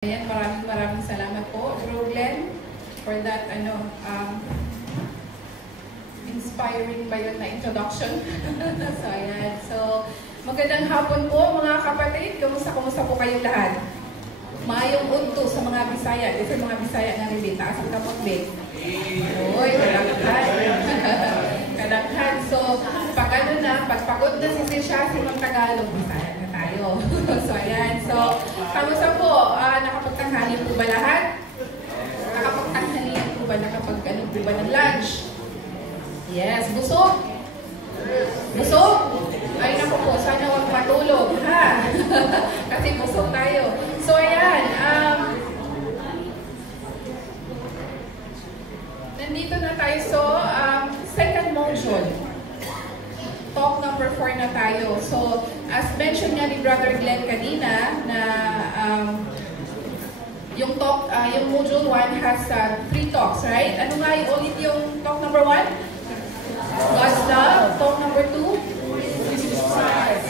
Ayan, maraming salamat po, Bro Glenn, for that inspiring ba yun na introduction. So, ayan. So, magandang hapon po mga kapatid. Kumusta po kayong lahat? Maayong unto sa mga Bisaya. Ito mga Bisaya nga rin. Taas ang kapag bit. Uy, kadaghan. Kadaghan. So, pagpagod na si siya, si mga Tagalog, Bisaya na tayo. So, ayan. So, kamusta po? Nakapagtanghali po ba lahat? Nakapagtanghalian po ba? Nakapag-ano po ba ng lunch? Yes. Busog? Busog? Ay, naku po. Sana huwag matulog, ha? Kasi busog tayo. So, ayan. Nandito na tayo. So, second module. Talk number 4 na tayo. So, as mentioned nga ni Brother Glenn kanina, na yung module 1 has 3 talks, right? Ano nga ulit yung talk number 1? God's love. Talk number 2?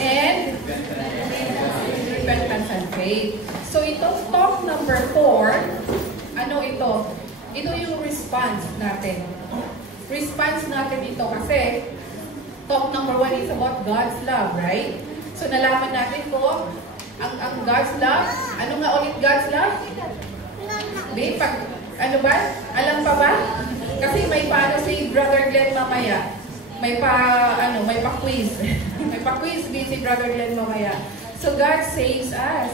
And repentance and faith. So, itong talk number 4, ano ito? Ito yung response natin. Response natin ito kasi talk number 1 is about God's love, right? So, nalaman natin po ang God's love. Ano nga ulit God's love? Babe, ano ba? Alam pa ba? Kasi may paano si Brother Glenn mamaya. May pa-quiz. May pa-quiz din si Brother Glenn mamaya. So, God saves us.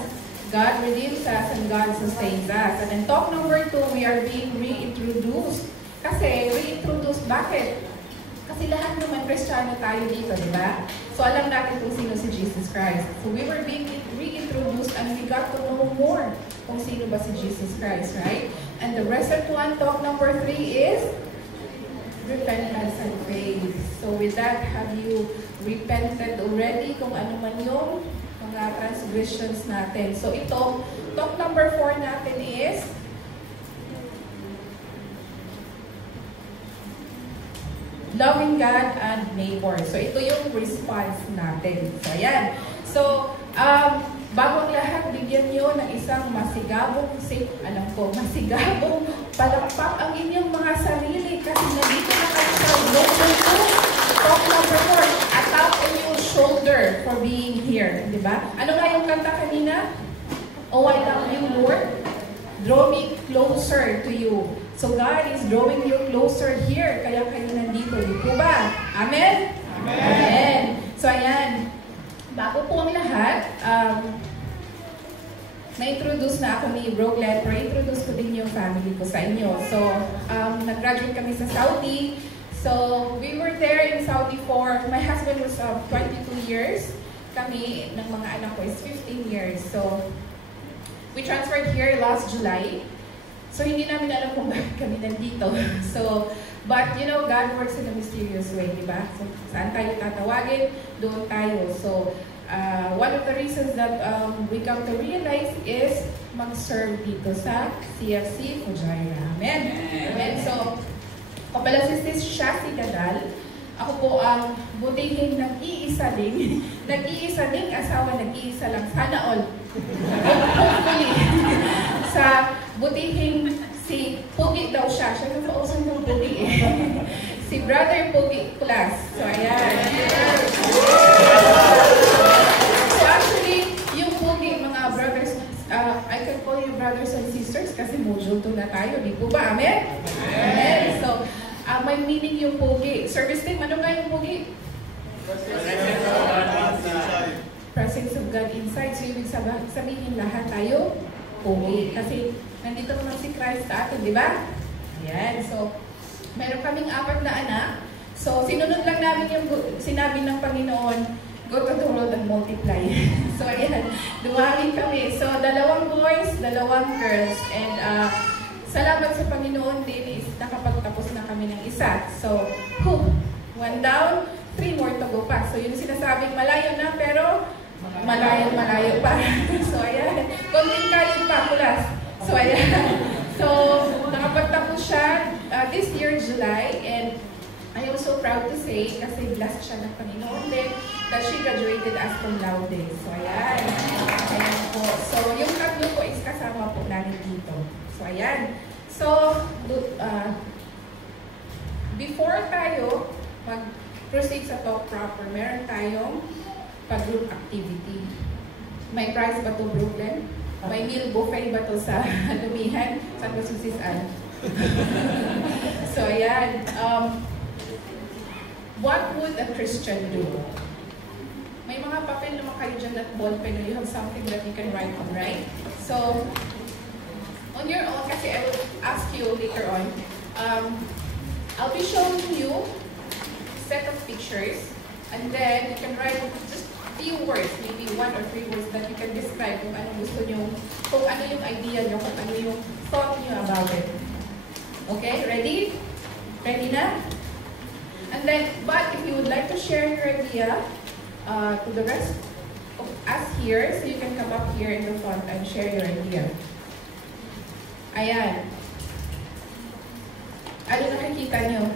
God redeems us and God sustains us. And in talk number 2, we are being reintroduced. Kasi, reintroduced, bakit? Kasi lahat naman Kristiyano tayo dito, di ba? So, alam natin kung sino si Jesus Christ. So, we were being reintroduced and we got to know more kung sino ba si Jesus Christ, right? And the recent one, talk number 3 is repentance and faith. So, with that, have you repented already kung ano man yung mga transgressions natin? So, ito, talk number 4 natin is loving God and neighbor. So, ito yung response natin. So, ayan. So, bago ang lahat, bigyan nyo ng isang masigabong palakpak ang inyong mga sarili kasi nandito na kayo sa module 2. Talk number 4, a tap on your shoulder for being here. Diba? Ano nga yung kanta kanina? Oh, I love you, Lord. Draw me closer to you. So God is drawing you closer here. Kaya kayo nandito. Di po ba? Amen? Amen? Amen. So ayan. Bago po ang lahat, na-introduce na ako ni Bro Glenn, pero introduce ko din yung family ko sa inyo. So, nag-graduate kami sa Saudi. So, we were there in Saudi for, my husband was 22 years. Kami, ng mga anak ko is 15 years. So, we transferred here last July. So, hindi namin alam kung bakit kami nandito. So, but, you know, God works in a mysterious way, di ba? So, saan tayo tatawagin? Doon tayo. So, one of the reasons that we come to realize is mag-serve dito sa CFC Fujairah. Amen? Amen. So, kapala si Shasi Gadal, ako po ang butihing nag-iisa ding asawa, nag-iisa lang. Sana all. Hopefully. Sa butihing si Pugi daw siya. Siya na pausan ng Pugi eh. Si Brother Pugi class. So, ayan. So, actually, yung Pugi, mga brothers, I can call you brothers and sisters kasi module 2 na tayo. Di po ba? Amen? Amen. So, may meaning yung Pugi. Service team, ano nga yung Pugi? Presence of God inside. So, ibig sabihin lahat tayo Pugi. Kasi, nandito naman si Christ sa atin, di ba? Ayan. So, meron kaming 4 na anak. So, sinunod lang namin yung sinabi ng Panginoon, go to the world and multiply. So, ayan. Dumami kami. So, 2 boys, 2 girls. And, salamat sa Panginoon din is nakapagtapos na kami ng isa. So, 1 down, 3 more to go pa. So, yun sinasabing malayo na, pero malayo pa. So, ayan. Konting kayo pa, kulas. So, ayan. So, nakapagtapos siya this year, July, and I And I'm so proud to say, kasi blessed siya ng Panginoon din, that she graduated as cum laude. So, ayan. Ayan po. So, yung tatlo po is kasama po namin dito. So, ayan. So, before tayo mag-proceed sa talk proper, meron tayong pag-group activity. May prize ba to, Brooklyn? May meal buffet ba to sa Lumihan? Sa Kususisan? So, ayan. What would a Christian do? May mga papel naman kayo dyan at ballpen. You have something that you can write on, right? So, on your own, kasi I will ask you later on, I'll be showing you a set of pictures, and then you can write just few words, maybe 1 or 3 words that you can describe kung ano gusto nyo, kung ano yung idea nyo, kung ano yung thought nyo about it. Okay, ready? Ready na? And then, but if you would like to share your idea to the rest of us here, so you can come up here in the front and share your idea. Ayan. Ano nakikita nyo?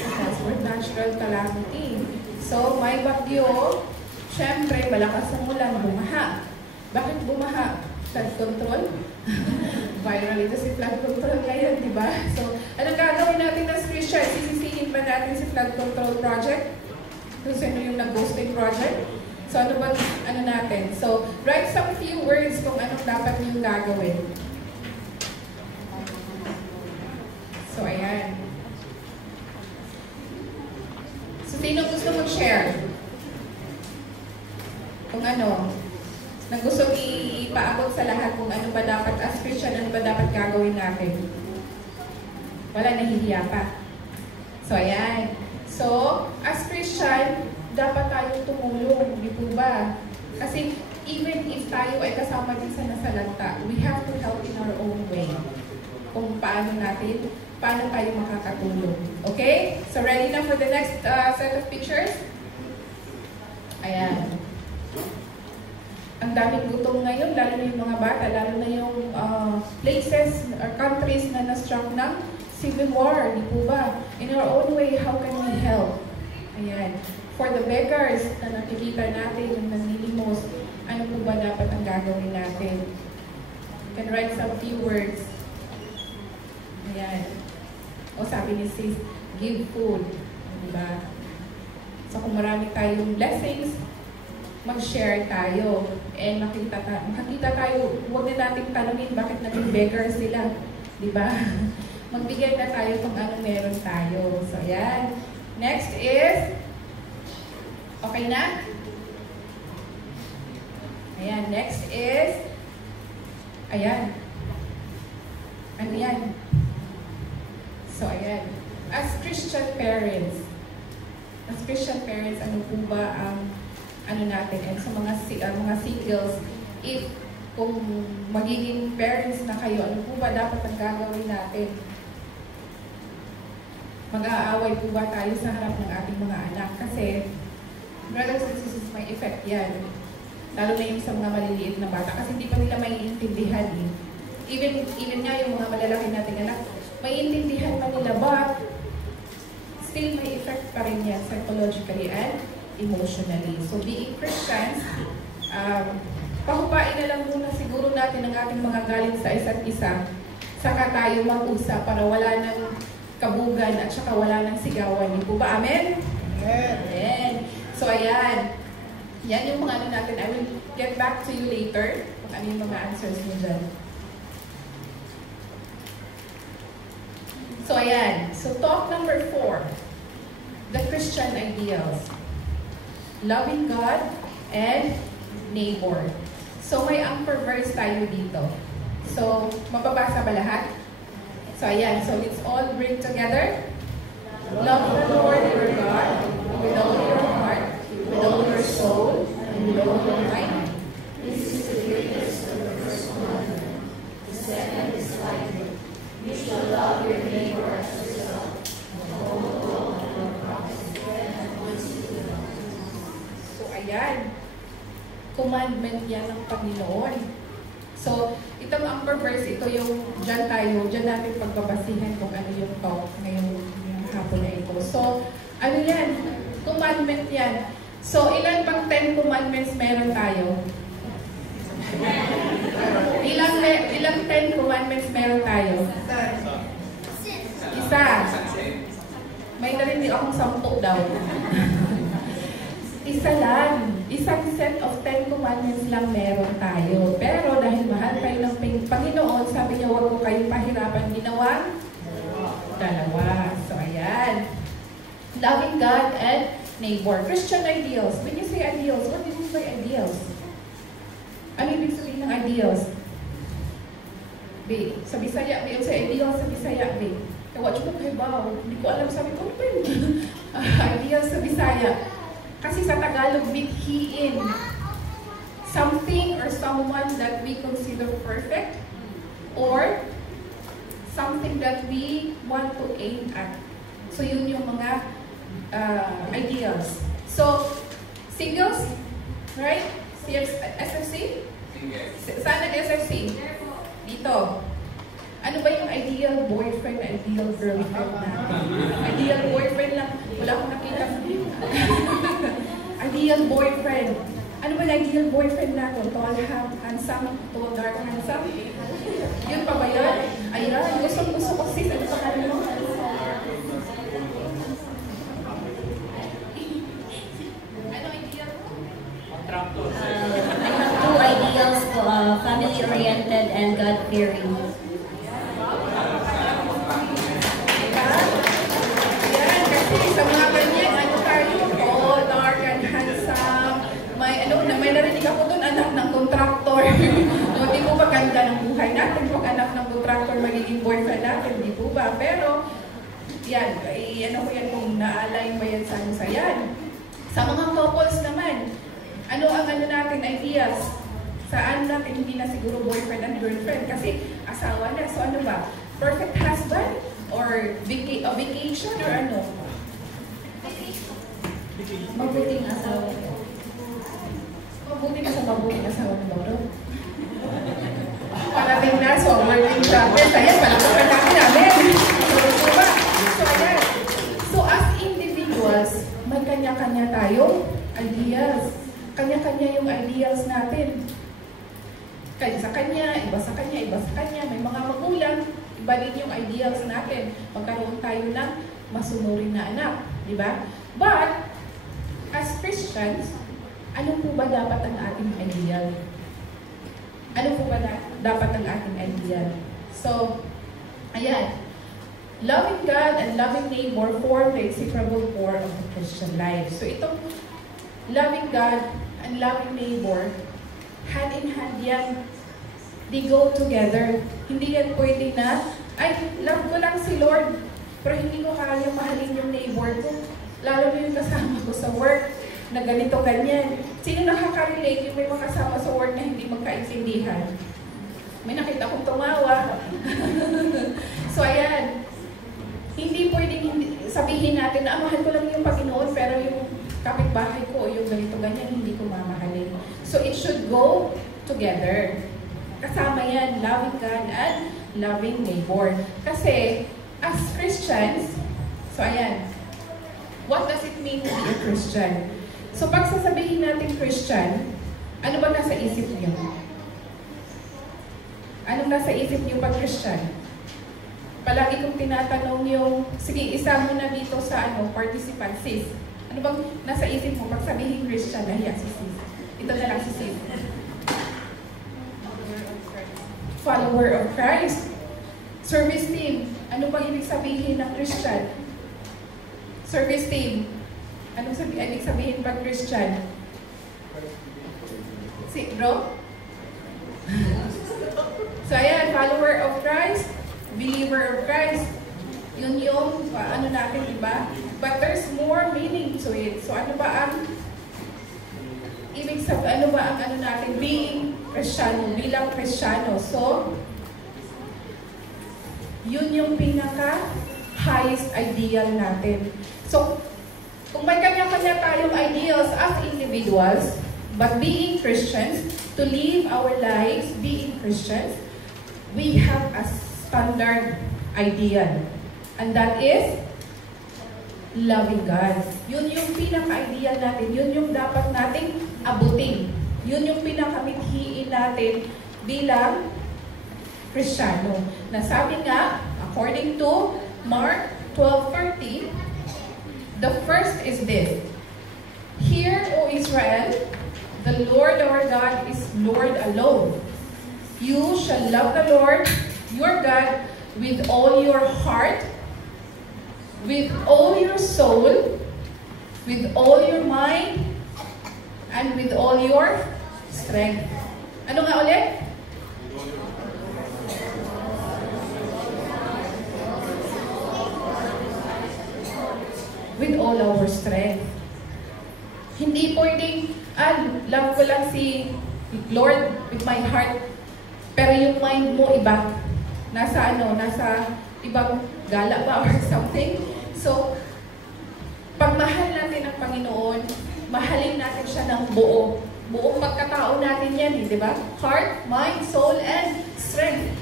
Password natural calamity. So, may bagyo. Siyempre, malakas ang ulan, bumaha. Bakit bumaha? Flood control? Viral ito si flood control ngayon, di ba? So, anong gagawin natin na screenshot? Sisisihin ba natin si flood control project? Kung sino yung nag-ghosting project? So, ano natin? So, write some few words kung anong dapat yung gagawin. So, ayan. So, sino gusto mag-share? Kung ano, na gusto ipaabot sa lahat kung ano ba dapat as Christian, ano ba dapat gagawin natin. Wala, nahihiya pa. So, ayan. So, as Christian, dapat tayong tumulong, di po ba? Kasi, even if tayo ay kasama din sa nasalanta, we have to help in our own way. Kung paano tayo makakatulong. Okay? So, ready na for the next set of pictures? Ayan. Ang daming gutom ngayon, lalo na yung mga bata, lalo na yung places or countries na na-struck ng civil war, di po ba? In our own way, how can we help? Ayan. For the beggars na nakikita natin, yung nanlilimos, ano po ba dapat ang gagawin natin? You can write some few words. Ayan. O sabi ni sis, give food. Diba? So kung marami tayong blessings, mag-share tayo. And makita tayo, huwag din natin tanungin bakit naging beggar sila. Diba? Magbigay na tayo kung ano meron tayo. So ayan. Next is, okay na? Ayan. Next is, ayan. Ano yan? So, ayan. As Christian parents, ano po ba ang ano natin? And sa mga singles, if kung magiging parents na kayo, ano po ba dapat ang gagawin natin? Mag-aaway po ba tayo sa harap ng ating mga anak? Kasi, brothers and sisters, may effect yan. Lalo na yung sa mga maliliit na bata. Kasi hindi pa nila maiintindihan eh. Even nga yung mga malalaki nating anak, maiintindihan man nila, but still may effect pa rin yan psychologically and emotionally. So being Christians, pahupain na lang muna siguro natin ang ating mga galit sa isa't isa, saka tayo mag-usap para wala ng kabugan at saka wala ng sigawan. Di po ba? Amen? Amen. So ayan. Yan yung mga ano natin. I will get back to you later kung ano yung mga answers nyo dyan. So, ayan. So, talk number 4. The Christian ideals. Loving God and neighbor. So, may anchor verse tayo dito. So, mababasa ba lahat? So, ayan. So, let's all read together. Love the Lord your God with all your heart, with all your soul, and with all your mind. This is the greatest of the first commandment. The second is like it. You shall love your neighbor as yourself. So, ayan. Commandment yan ng Panginoon. So, itong anchor verse, ito yung dyan natin pagbabasihan kung ano yung talk ngayong hapon na ito. So, ano yan? Commandment yan. So, ilan pang 10 commandments meron tayo? Ilang 10 commandments meron tayo? Isa. May narinig akong 10 daw. Isa lang. Isang set of 10 commandments lang meron tayo. Pero dahil mahal kayo ng Panginoon, sabi niya, huwag ko kayong pahirapan. Ginawa? Dalawa. So, ayan. Loving God and neighbor. Christian ideals. When you say ideals, what do you mean by ideals? Ano ibig sabihin ng ideals? B. Sa Bisaya, B. Sa ideals sa Bisaya, B. Kaya ko kayo ba? Hindi ko alam, sabi ko, ano ba yun? Ideals sa Bisaya. Kasi sa Tagalog, bithiin. Something or someone that we consider perfect or something that we want to aim at. So yun yung mga ideals. So, singles, right? SFC? Saan nag-SFC? Dito. Ano ba yung ideal boyfriend, ideal girlfriend natin? Ideal boyfriend lang. Wala akong nakita. Ideal boyfriend. Ano ba yung ideal boyfriend natin? Tall, handsome, tall, dark, handsome? Yun pa ba yun? Ayan, gusto ko sis. Ano pa kami mo? I have two ideals, family-oriented and God-fearing. Yan, kasi sa mga ganyan, ano tayo, tall, dark, and handsome. May narinig ako doon, anak ng contractor. Di po ba ganda ng buhay natin pag anak ng contractor magiging boyfriend natin, di po ba? Pero, yan, ano ko yan kung na-align ba yan sa yan. Sa mga couples naman, ano ang natin, ideas? Saan natin hindi na siguro boyfriend and girlfriend kasi asawa na. So ano ba? Perfect husband? Or vacation? Or ano? Mabuting asawa. Mabuti ka sa mabuting asawa ng Loro. Parating na, so working travelers. Ayan, palapakan namin. So ayan. So as individuals, may kanya-kanya tayong ideas. Kanya-kanya yung ideals natin. Kaya sa kanya, iba sa kanya, iba sa kanya. May mga magulang, iba din yung ideals natin. Magkaroon tayo ng masunurin na anak. Di ba? But, as Christians, ano po ba dapat ang ating ideal? Ano po ba dapat ang ating ideal? So, ayan. Loving God and loving neighbor form the inseparable core of the Christian life. So, itong loving God and loving neighbor, hand in hand yan. They go together. Hindi yan pwede na, ay, love ko lang si Lord, pero hindi ko kaya mahalin yung neighbor ko. Lalo na yung kasama ko sa work, na ganito, ganyan. Sino nakaka-relate yung may mga kasama sa work na hindi magkaintindihan? May nakita akong tumawa. So, ayan. Hindi pwedeng sabihin natin na mahal ko lang yung Panginoon, pero yung kapitbahay ko o yung ganito, ganyan, hindi ko mamahalin. So, it should go together. Kasama yan, loving God and loving neighbor. Kasi, as Christians, so ayan, what does it mean to be a Christian? So, pag sasabihin natin Christian, ano ba nasa isip niyo? Anong nasa isip niyo pag Christian? Palagi kong tinatanong yung, sige, isa muna dito sa participant, sis. Ano bang nasa isip mo pag sabihin Christian? Nahiya si sis. Ito na lang si sis. Follower of Christ. Service team. Ano bang ibig sabihin ng Christian? Service team. Anong ibig sabihin pag Christian? Si, bro? So ayan, follower of Christ, believer of Christ. Yun yung ano natin, diba? But there's more meaning to it. So ano ba ang ibig sabihin, ano ba ang ano natin, being Kristiyano, bilang Kristiyano. So, yun yung pinaka highest ideal natin. So, kung may kanya-kanya tayong ideals as individuals, but being Christians, to live our lives being Christians, we have a standard ideal. And that is loving God. Yun yung pinaka-ideal natin. Yun yung dapat nating abutin. Yun yung pinaka-mithiin natin bilang Kristiyano. Nasabi nga, according to Mark 12:30, the first is this: Hear, O Israel, the Lord our God is Lord alone. You shall love the Lord your God with all your heart, with all your soul, with all your mind, and with all your strength. Ano nga ulit? With all our strength. Hindi pwedeng, love ko lang si Lord with my heart, pero yung mind mo iba. Nasa ibang gala ba or something. So, pag mahal natin ang Panginoon, mahalin natin siya ng buo. Buong pagkatao natin yan, di ba? Heart, mind, soul, and strength.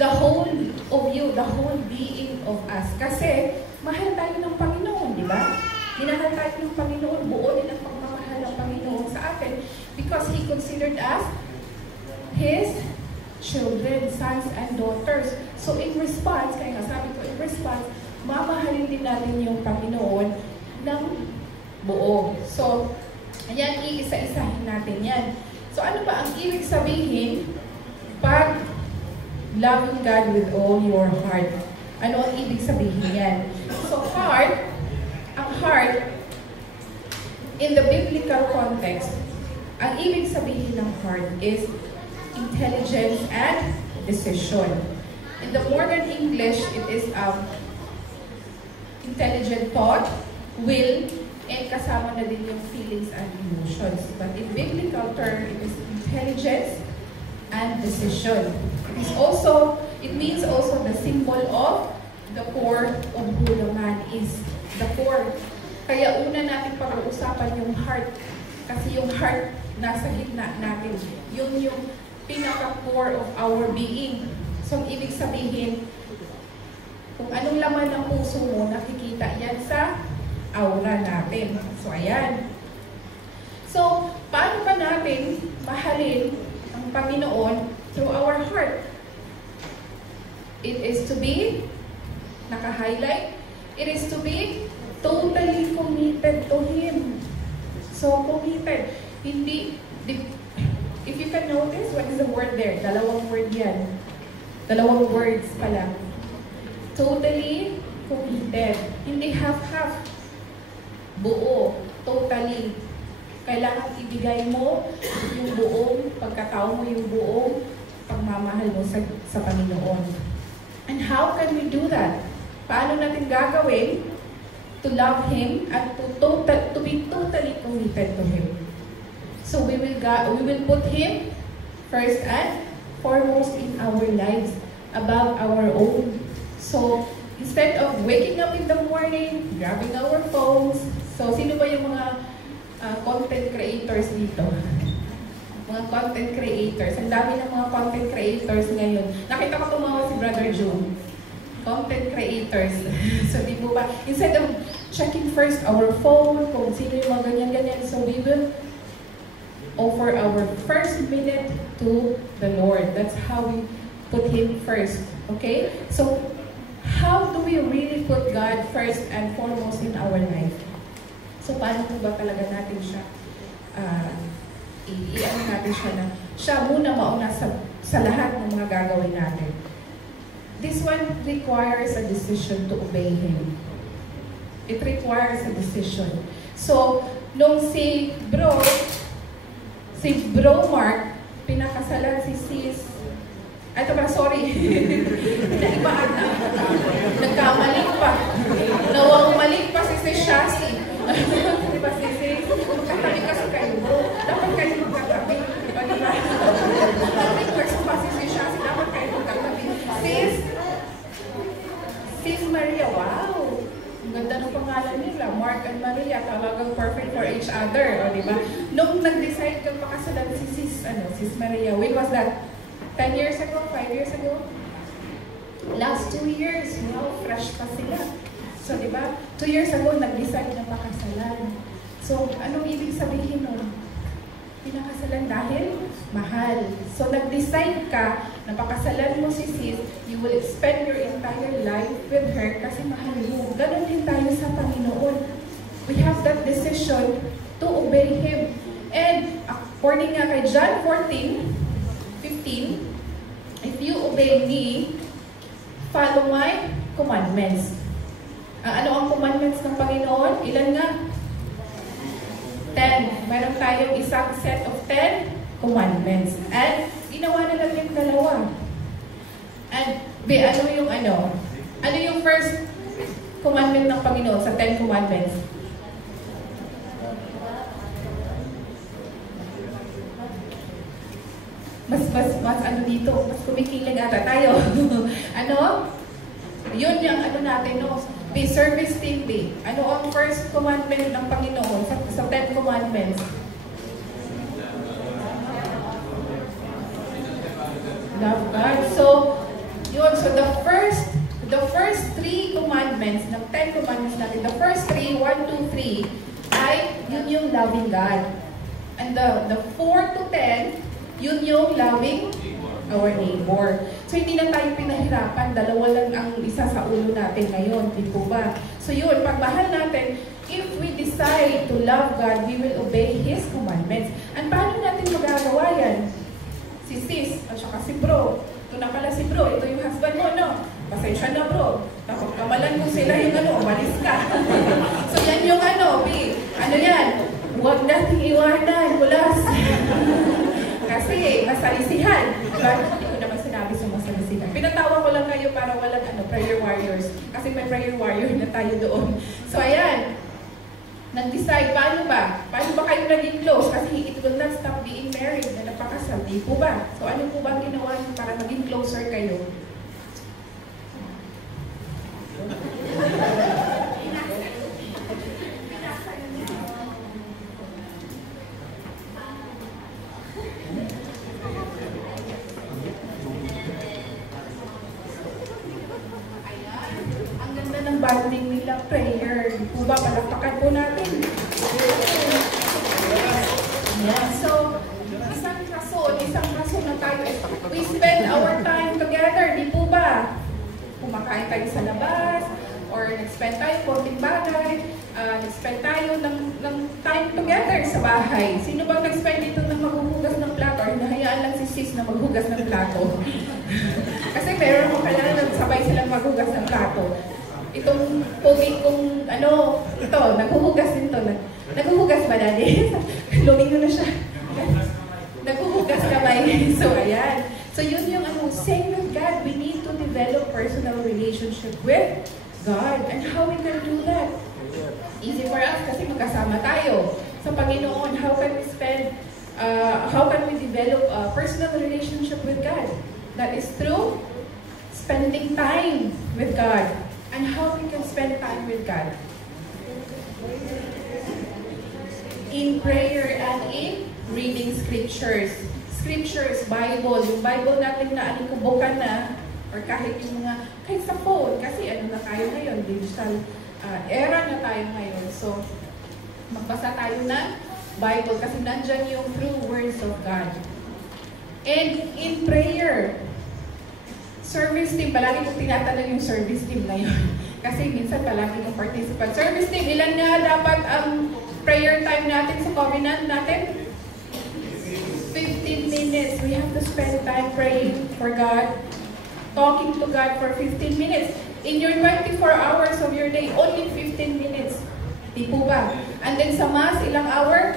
The whole of you, the whole being of us. Kasi, mahal tayo ng Panginoon, di ba? Minahal tayo ng Panginoon, buo din ang pagmamahal ng Panginoon sa atin because He considered us His children, sons, and daughters. So in response, kaya nga sabi ko, in response, mamahalin din natin yung Panginoon ng buo. So, ayan, iisa-isahin natin yan. So ano ba ang ibig sabihin pag loving God with all your heart? Ano ang ibig sabihin yan? So heart, ang heart, in the biblical context, ang ibig sabihin ng heart is intelligence and decision. In the modern English, it is intelligent thought, will, and kasama na din yung feelings and emotions. But in biblical term, it is intelligence and decision. It means also the symbol of the core of who the man is. The core. Kaya una natin pag-uusapan yung heart. Kasi yung heart nasa gitna natin. Yun yung pinaka-core of our being. So, ibig sabihin, kung anong laman ng puso mo, nakikita yan sa aura natin. So, ayan. So, paano ba natin mahalin ang Panginoon through our heart? It is to be, naka-highlight, it is to be totally committed to Him. So, committed. Hindi, if you can notice, what is the word there? Dalawang word yan. Dalawang words pala. Totally committed. Hindi half-half. Buo. Totally. Kailangan ibigay mo yung buong pagkatao mo, yung buong pagmamahal mo sa Panginoon. And how can we do that? Paano natin gagawin to love Him and to be totally committed to Him? So we will put Him first and foremost in our lives above our own. So instead of waking up in the morning, grabbing our phones, so sino ba yung mga content creators dito? Mga content creators. Ang dami ng mga content creators ngayon. Nakita ko tumawa si Brother June. Content creators. So di po ba, instead of checking first our phone, kung sino yung mga ganyan-ganyan, so we will offer our first minute to the Lord. That's how we put Him first. Okay? So, how do we really put God first and foremost in our life? So, paano po ba talaga natin siya, i-ano natin siya na, siya muna mauna sa lahat ng mga gagawin natin. This one requires a decision to obey Him. It requires a decision. So, nung si Bro Mark, pinakasalan si Sis, ito ba, sorry, naibaan na, nagkamali pa, nawang-mali pa si Sis Shasi. Di ba si Sis? Magkatabi kasi kayo, dapat kayo magkatabi. Diba? Nag-request pa si Sis Shasi, dapat kayo magkatabi. Sis Maria, wow! Ang ganda ng pangalan. pangalan nila, Mark and Maria, talagang perfect for each other, o di ba? Nung nag-decide kang pakasalan si Sis Maria, when was that? 10 years ago? 5 years ago? Last 2 years, wow, fresh pa sila. So, di ba? 2 years ago, nag-decide na pakasalan. So, anong ibig sabihin nun? Pinakasalan dahil mahal. So, nag-decide ka na pakasalan mo si Sis, you will spend your entire life with her kasi mahal mo. Ganon din tayo sa Panginoon. We have that decision to obey Him. And according nga kay John 14:15, if you obey me, follow my commandments. Ano ang commandments ng Panginoon? Ilan nga? 10. Meron tayong isang set of 10 commandments. And ginawa na lang yung dalawa. And ano yung ano? Ano yung first commandment ng Panginoon sa 10 commandments? Mas ano dito? Mas kumikilig ata tayo. Ano? Yun yung ano natin, no? Be service team B. Ano ang first commandment ng Panginoon sa 10 commandments? Love God. So, yun. So, the first 3 commandments ng 10 commandments natin, the first 3, 1, 2, 3, ay yun yung loving God. And the 4 to 10, yun yung loving our neighbor. So, hindi na tayo pinahirapan. Dalawa lang ang isa sa ulo natin ngayon. Di po ba? So, yun. Pagmahal natin, if we decide to love God, we will obey His commandments. And paano natin magagawa yan? Si Sis, at saka si Bro. Ito na pala si Bro. Ito yung husband mo, no? Pasensya na, Bro. Tapos kamalan ko sila yung umalis ka. So, yan yung B. Ano yan? Huwag nating iwanan. Bulas. Kasi masalisihan. Diba? Hindi ko naman sinabi sa masalisihan. Pinatawa ko lang kayo para walang prayer warriors. Kasi may prayer warrior na tayo doon. So ayan, nag-decide, paano ba? Paano ba kayo naging close? Kasi it will not stop being married na napakasal. Di po ba? So ano po ba ginawa niyo para maging closer kayo? Bonding nila, prayer. Di po ba? Palakpakan po natin. Yeah. So, isang rason na tayo. We spend our time together. Di po ba? Kumakain tayo sa labas, or nag-spend tayo konting bagay, nag-spend tayo ng time together sa bahay. Sino bang nag-spend dito ng maghuhugas ng plato, or hinahayaan lang si Sis na maghugas ng plato? Kasi meron mo kailangan nagsabay silang maghugas ng plato. Itong tubig kong, ito, naghuhugas din to. Naghuhugas ba, Daddy? Lumingo na siya. Naghuhugas kamay. So, ayan. So, yun yung same with God. We need to develop personal relationship with God. And how we can do that? Easy for us kasi magkasama tayo. Sa Panginoon, how can we develop a personal relationship with God? That is through spending time with God. And how we can spend time with God? In prayer and in reading scriptures. Scriptures, Bible. Yung Bible natin na alikubukan na, or kahit sa phone. Kasi na tayo ngayon, digital era na tayo ngayon. So, magbasa tayo ng Bible kasi nandyan yung true words of God. And in prayer, service team, palagi kong tinatanong yung service team na yun. Kasi minsan palagi yung participant. Service team, ilan nga dapat ang prayer time natin sa covenant natin? 15 minutes. We have to spend time praying for God, talking to God for 15 minutes. In your 24 hours of your day, only 15 minutes. Di po ba? And then sa Mass, ilang hour?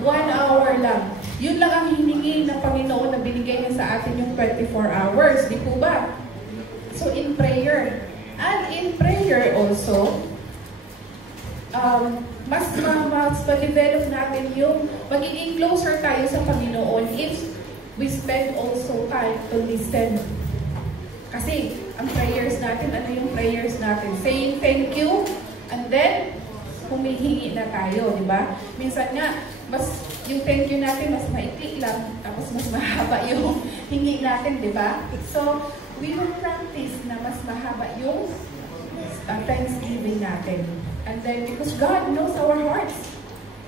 1 hour lang. Yun lang ang hiningi ng Panginoon na binigay niya sa atin yung 24 hours. Di po ba? So, in prayer. And in prayer also, mas ma-develop natin yung magiging closer tayo sa Panginoon if we spend also time to listen. Kasi, ang prayers natin, ano yung prayers natin? Saying thank you And then, humihingi na tayo, di ba? Minsan nga, mas yung thank you natin mas maikli lang, tapos mas mahaba yung hingi natin, di ba? So, we will practice na mas mahaba yung thanksgiving natin. And then, because God knows our hearts.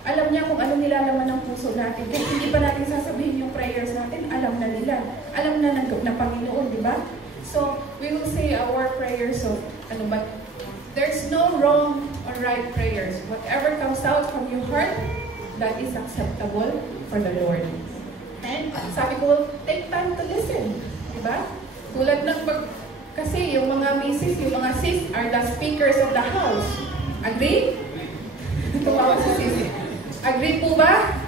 Alam niya kung ano nilalaman ng puso natin. Kaya hindi pa natin sasabihin yung prayers natin, alam na nila. Alam na ng Panginoon, di ba? So, we will say our prayers of, but there's no wrong or right prayers. Whatever comes out from your heart, that is acceptable for the Lord. And sabi ko, take time to listen. Diba? Tulad ng kasi yung mga misis, yung mga sis are the speakers of the house. Agree? Tumawa si sis. Agree po ba?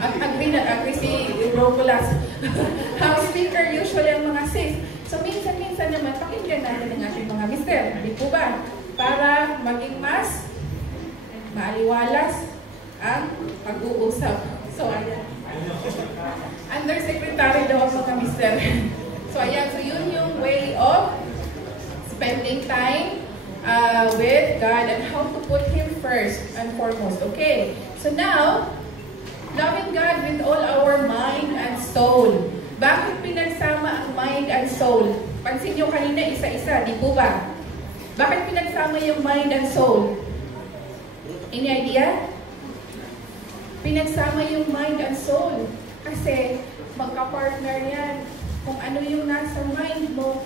Agree si Rokulas. House speaker usually ang mga sis. So minsan-minsan naman, pakinggan natin ang ating mga mister. Di po ba? Para maging mas maaliwalas ang pag-uusap. So, ayan. Undersecretary daw ang mga mister. So, ayan. So, yun yung way of spending time with God and how to put Him first and foremost. Okay. So, now, loving God with all our mind and soul. Bakit pinagsama ang mind and soul? Pansin nyo kanina isa-isa, di po ba? Bakit pinagsama yung mind and soul? Any idea? Pinagsama yung mind and soul. Kasi magka-partner yan. Kung ano yung nasa mind mo,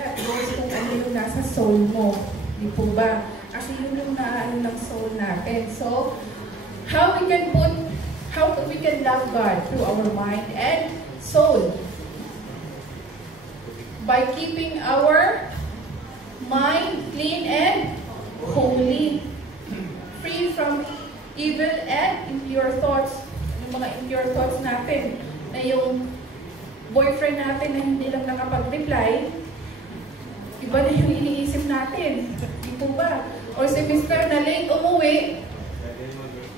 that goes kung ano yung nasa soul mo. Di po ba? Kasi yun yung naano ng soul natin. So, how we can love God through our mind and soul? By keeping our mind clean and holy, free from evil and impure thoughts. Yung mga impure thoughts natin, na yung boyfriend natin na hindi lang nakapag-reply, iba na yung iniisip natin. Di po ba? Or si Mr. na late umuwi,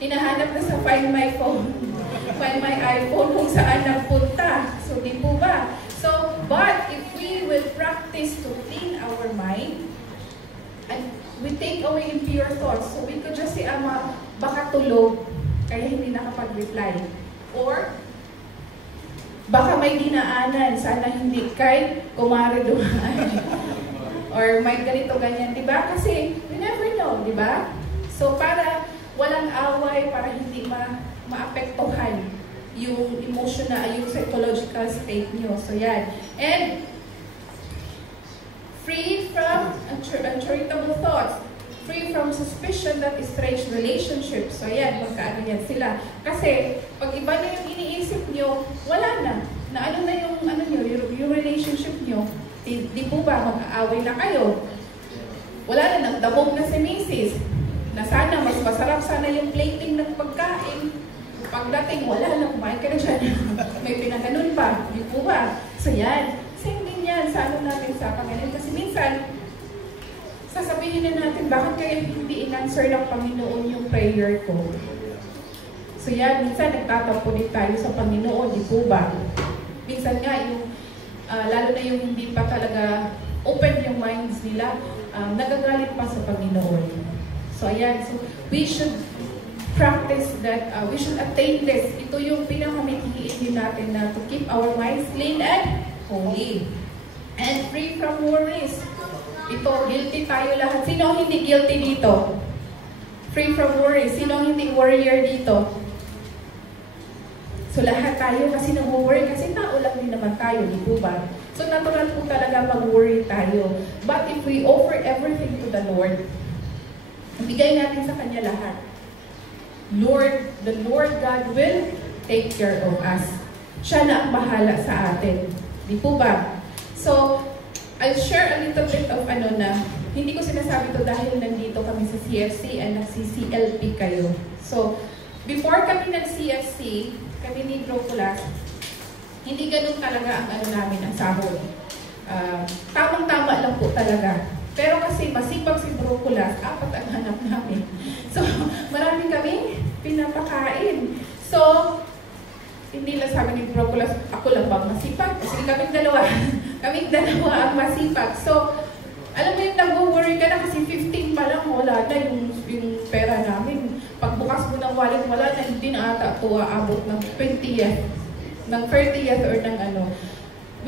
hinahanap na sa Find My Phone, Find My iPhone kung saan nagpunta. So, di po ba? So, but if we will practice to clean our mind, and we take away impure thoughts, so we could just say, baka tulog, kaya hindi nakapag-reply. Or, baka may dinaanan, sana hindi kay kumare dumaan. Or may ganito, ganyan, di ba? Kasi, we never know, di ba? So, para walang away, para hindi maapektuhan yung emotional, yung psychological state nyo. So, yan. And, free from uncharitable thoughts, free from suspicion that is strange relationships. So, yan, magkaano yan sila. Kasi, pag iba na yung iniisip nyo, wala na. Na ano na yung, yung relationship nyo. Di po ba, mag-aaway na kayo. Wala na, nagdabog na si Mrs. Na sana, mas masarap sana yung plating ng pagkain. Pagdating, wala na, kumain ka na dyan. May pinaganon pa. Di po ba? So, yan. Same din yan sa ano natin sa Panginoon. Kasi minsan, sasabihin na natin, bakit kaya hindi in-answer ng Panginoon yung prayer ko? So yan, minsan nagtatampo din tayo sa Panginoon, di po ba? Minsan nga, yung, lalo na yung hindi pa talaga open yung minds nila, nagagalit pa sa Panginoon. So ayan, so we should practice that, we should attain this. Ito yung pinakamikiin natin na to keep our minds clean and holy. And free from worries. Ito, guilty tayo lahat. Sino ang hindi guilty dito? Free from worries. Sino ang hindi warrior dito? So lahat tayo kasi nag-worry. Kasi tao lang din naman tayo, di po ba? So natural po talaga mag-worry tayo. But if we offer everything to the Lord, ibigay natin sa Kanya lahat. The Lord God will take care of us. Siya na ang bahala sa atin. Di po ba? So, I'll share a little bit of hindi ko sinasabi to dahil nandito kami sa CFC and nag-CCLP kayo. So, before kami nag-CFC, kami ni Brokulas, hindi ganun talaga ang namin, ang sahod. Tamang-tama lang po talaga. Pero kasi masipag si Brokulas, 4 ang hanap namin. So, marami kami pinapakain. So, hindi lang sabi ni Brokulas, ako lang bang masipag? Kasi kaming dalawa ang masipag. So, Alam mo yung nag-worry ka na kasi 15 pa lang, wala na yung pera namin. Pagbukas mo ng wallet, wala na, hindi na ata ito aabot ng 20th, ng 30th or ng ano.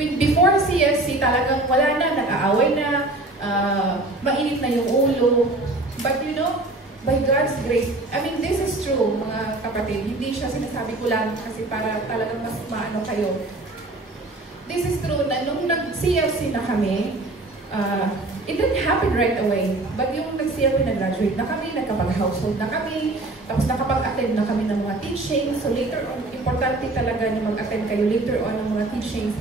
Before CFC, talagang wala na, nag-aaway na, mainit na yung ulo. But you know, by God's grace, I mean, this is true, mga kapatid. Hindi siya sinasabi ko lang kasi para talagang mas maano kayo. This is true na nung nag-CFC na kami, it didn't happen right away. But yung nag-CFC, nag-graduate na kami, nagkapag-household na kami, tapos nakapag-attend na kami ng mga teachings. So later on, importante talaga na mag-attend kayo later on ng mga teachings.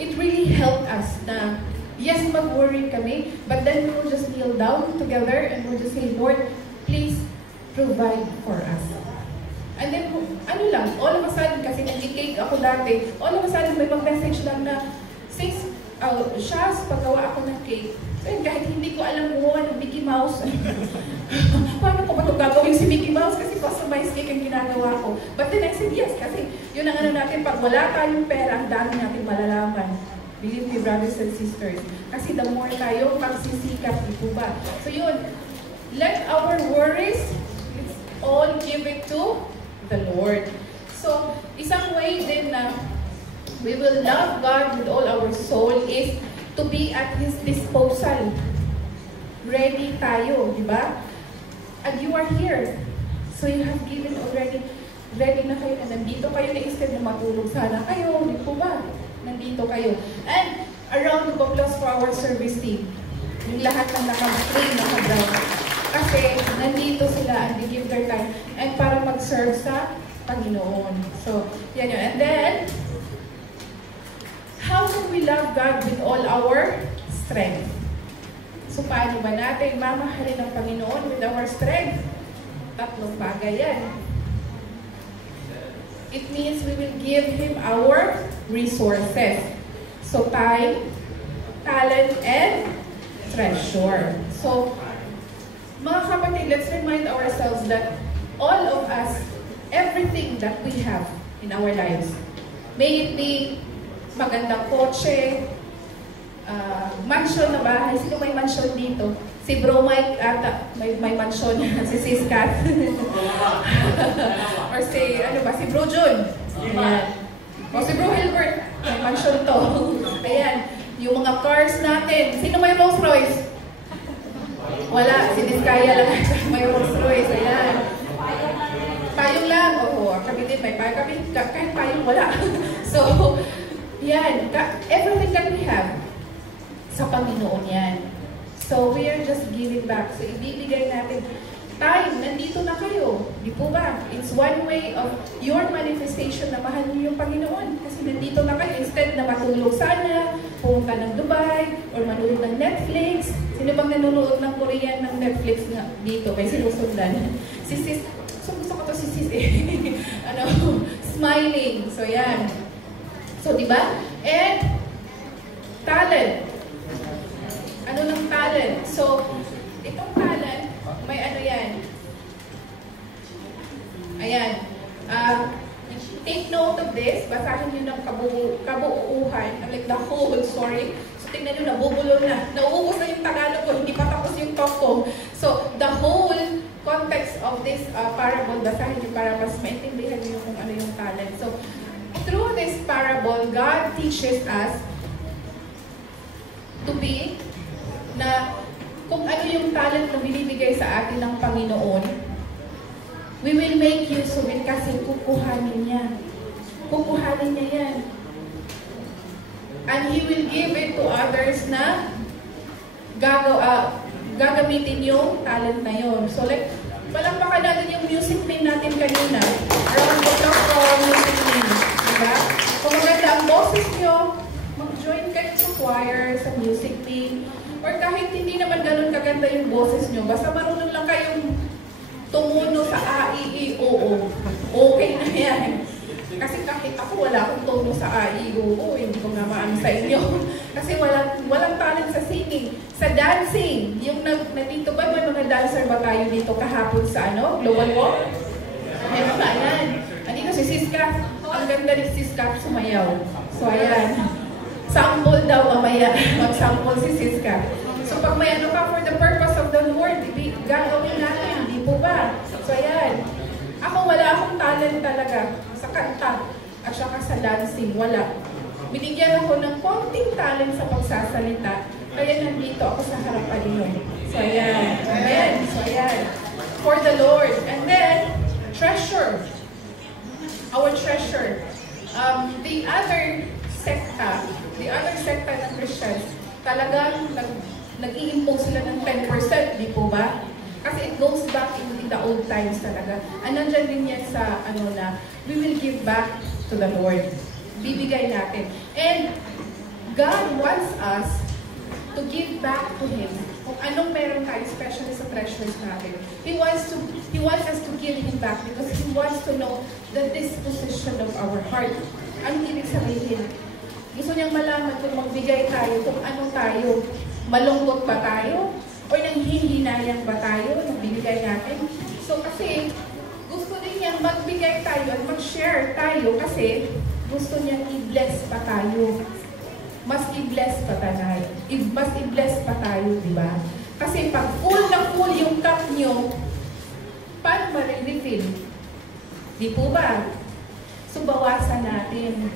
It really helped us na, yes, mag-worry kami, but then we will just kneel down together and we'll just say, Lord, please provide for us. And then, ano lang, all of a sudden, kasi nag-cake ako dati, all of a sudden may mag-message lang na, sis, Shaz, paggawa ako ng cake. So yun, kahit hindi ko alam gumawa ng Mickey Mouse, paano ko ba ito gagawin si Mickey Mouse? Kasi customized cake ang ginagawa ko. But then I said yes, kasi yun ang ano natin, pag wala tayong pera, ang dami natin malalaman. Believe me, brothers and sisters. Kasi the more tayo magsisikap, ito ba? So yun, let our worries, let's all give it to the Lord. So, isang way din na we will love God with all our soul is to be at His disposal. Ready tayo, di ba? And you are here. So you have given already, ready na kayo, na nandito kayo na instead na matulog sana kayo, di po ba? Nandito kayo. And around the applause for our service team. Yung lahat ng naka-train, naka-brown. Kasi nandito sila and they give their time and para mag-serve sa Panginoon. So, yan yun. And then, how can we love God with all our strength? So, paano ba natin mamahalin ang Panginoon with our strength? Tatlong bagay yan. It means we will give Him our resources. So, time, talent, and treasure. So, mga kapatid, let's remind ourselves that all of us, everything that we have in our lives, may it be magandang kotse, mansion na bahay. Sino may mansion dito? Si Bro Mike ata, may mansion. Si Sis Kat. Or si, ano ba, si Bro Jun. Ayan. O si Bro Hilbert, may mansion to. Ayan. Yung mga cars natin. Sino may Rolls Royce? Wala. Si Diskaya lang may Rolls Royce. Ayan. Payong lang. Oo, kami din may payong. Kami, kahit payong wala. So, yan, everything that we have, sa Panginoon yan. So, we are just giving back. So, ibibigay natin. Time, nandito na kayo. Di po ba? It's one way of your manifestation na mahal niyo yung Panginoon. Kasi nandito na kayo. Instead na matulog sana, pumunta ng Dubai, or manood ng Netflix. Sino bang nanonood ng Korean ng Netflix na dito? May sinusundan. Si Sis, gusto ko to si Sis eh. Smiling. So, yan. So, di ba? And, talent. Ano ng talent? So, itong talent, may ano yan. Ayan. Take note of this. Basahin nyo ng kabuuhan. Like the whole story. So, tingnan nyo, nabubulol na. Nauubos na yung Tagalog ko. Hindi pa tapos yung talk ko. So, the whole context of this parable, basahin nyo para mas maintindihan nyo kung ano yung talent. So, through this parable, God teaches us to be na kung ano yung talent na binibigay sa atin ng Panginoon, we will make use of it kasi kukuhanin niya. Kukuhanin niya yan. And He will give it to others na gagamitin yung talent na yun. So like, palakpakan natin yung music team natin kanina. Round the clock for music team. Diba? Kung maganda ang boses nyo, mag-join kayo sa choir, sa music team. Or kahit hindi naman ganun kaganda yung boses nyo, basta marunong lang kayong tumuno sa A, I, E, O, O. Okay na yan. Kasi kahit ako wala akong tono sa A, I, O, O, hindi ko nga maano sa inyo. Kasi walang talent sa singing. Sa dancing, yung nandito ba, may mga dancer ba tayo dito kahapon sa Global Walk? Meron ba yan? Andito si Siska. Ang ganda ni Siska sumayaw. So ayan. Sample daw mamaya. Mag-sample si Siska. So pag may ano ka for the purpose of the Lord, gagawin natin, hindi po ba? So ayan. Ako wala akong talent talaga sa kanta at saka sa dancing, wala. Binigyan ako ng konting talent sa pagsasalita, kaya nandito ako sa harapan niyo. So ayan. Amen. So ayan. For the Lord. And then, treasure. Our treasure. The other secta ng Christians, talagang nag-i-impose sila ng 10%, di po ba? Kasi it goes back in the old times talaga. Nandyan din yan sa we will give back to the Lord. Bibigay natin. And God wants us to give back to Him. Kung anong meron tayo, especially sa treasures natin. He wants us to give Him back because He wants to know the disposition of our heart. Anong ibig sabihin? Gusto niyang malaman kung magbigay tayo, kung ano tayo. Malungkot ba tayo? O nanghihinayang ba tayo nung bibigay natin? So kasi, gusto din niyang magbigay tayo at mag-share tayo kasi gusto niyang i-bless pa tayo. Mas i-bless pa tayo. Mas i-bless pa tayo, di ba? Kasi pag full na full yung cup nyo, paano ma-refill? Di po ba? So, bawasan natin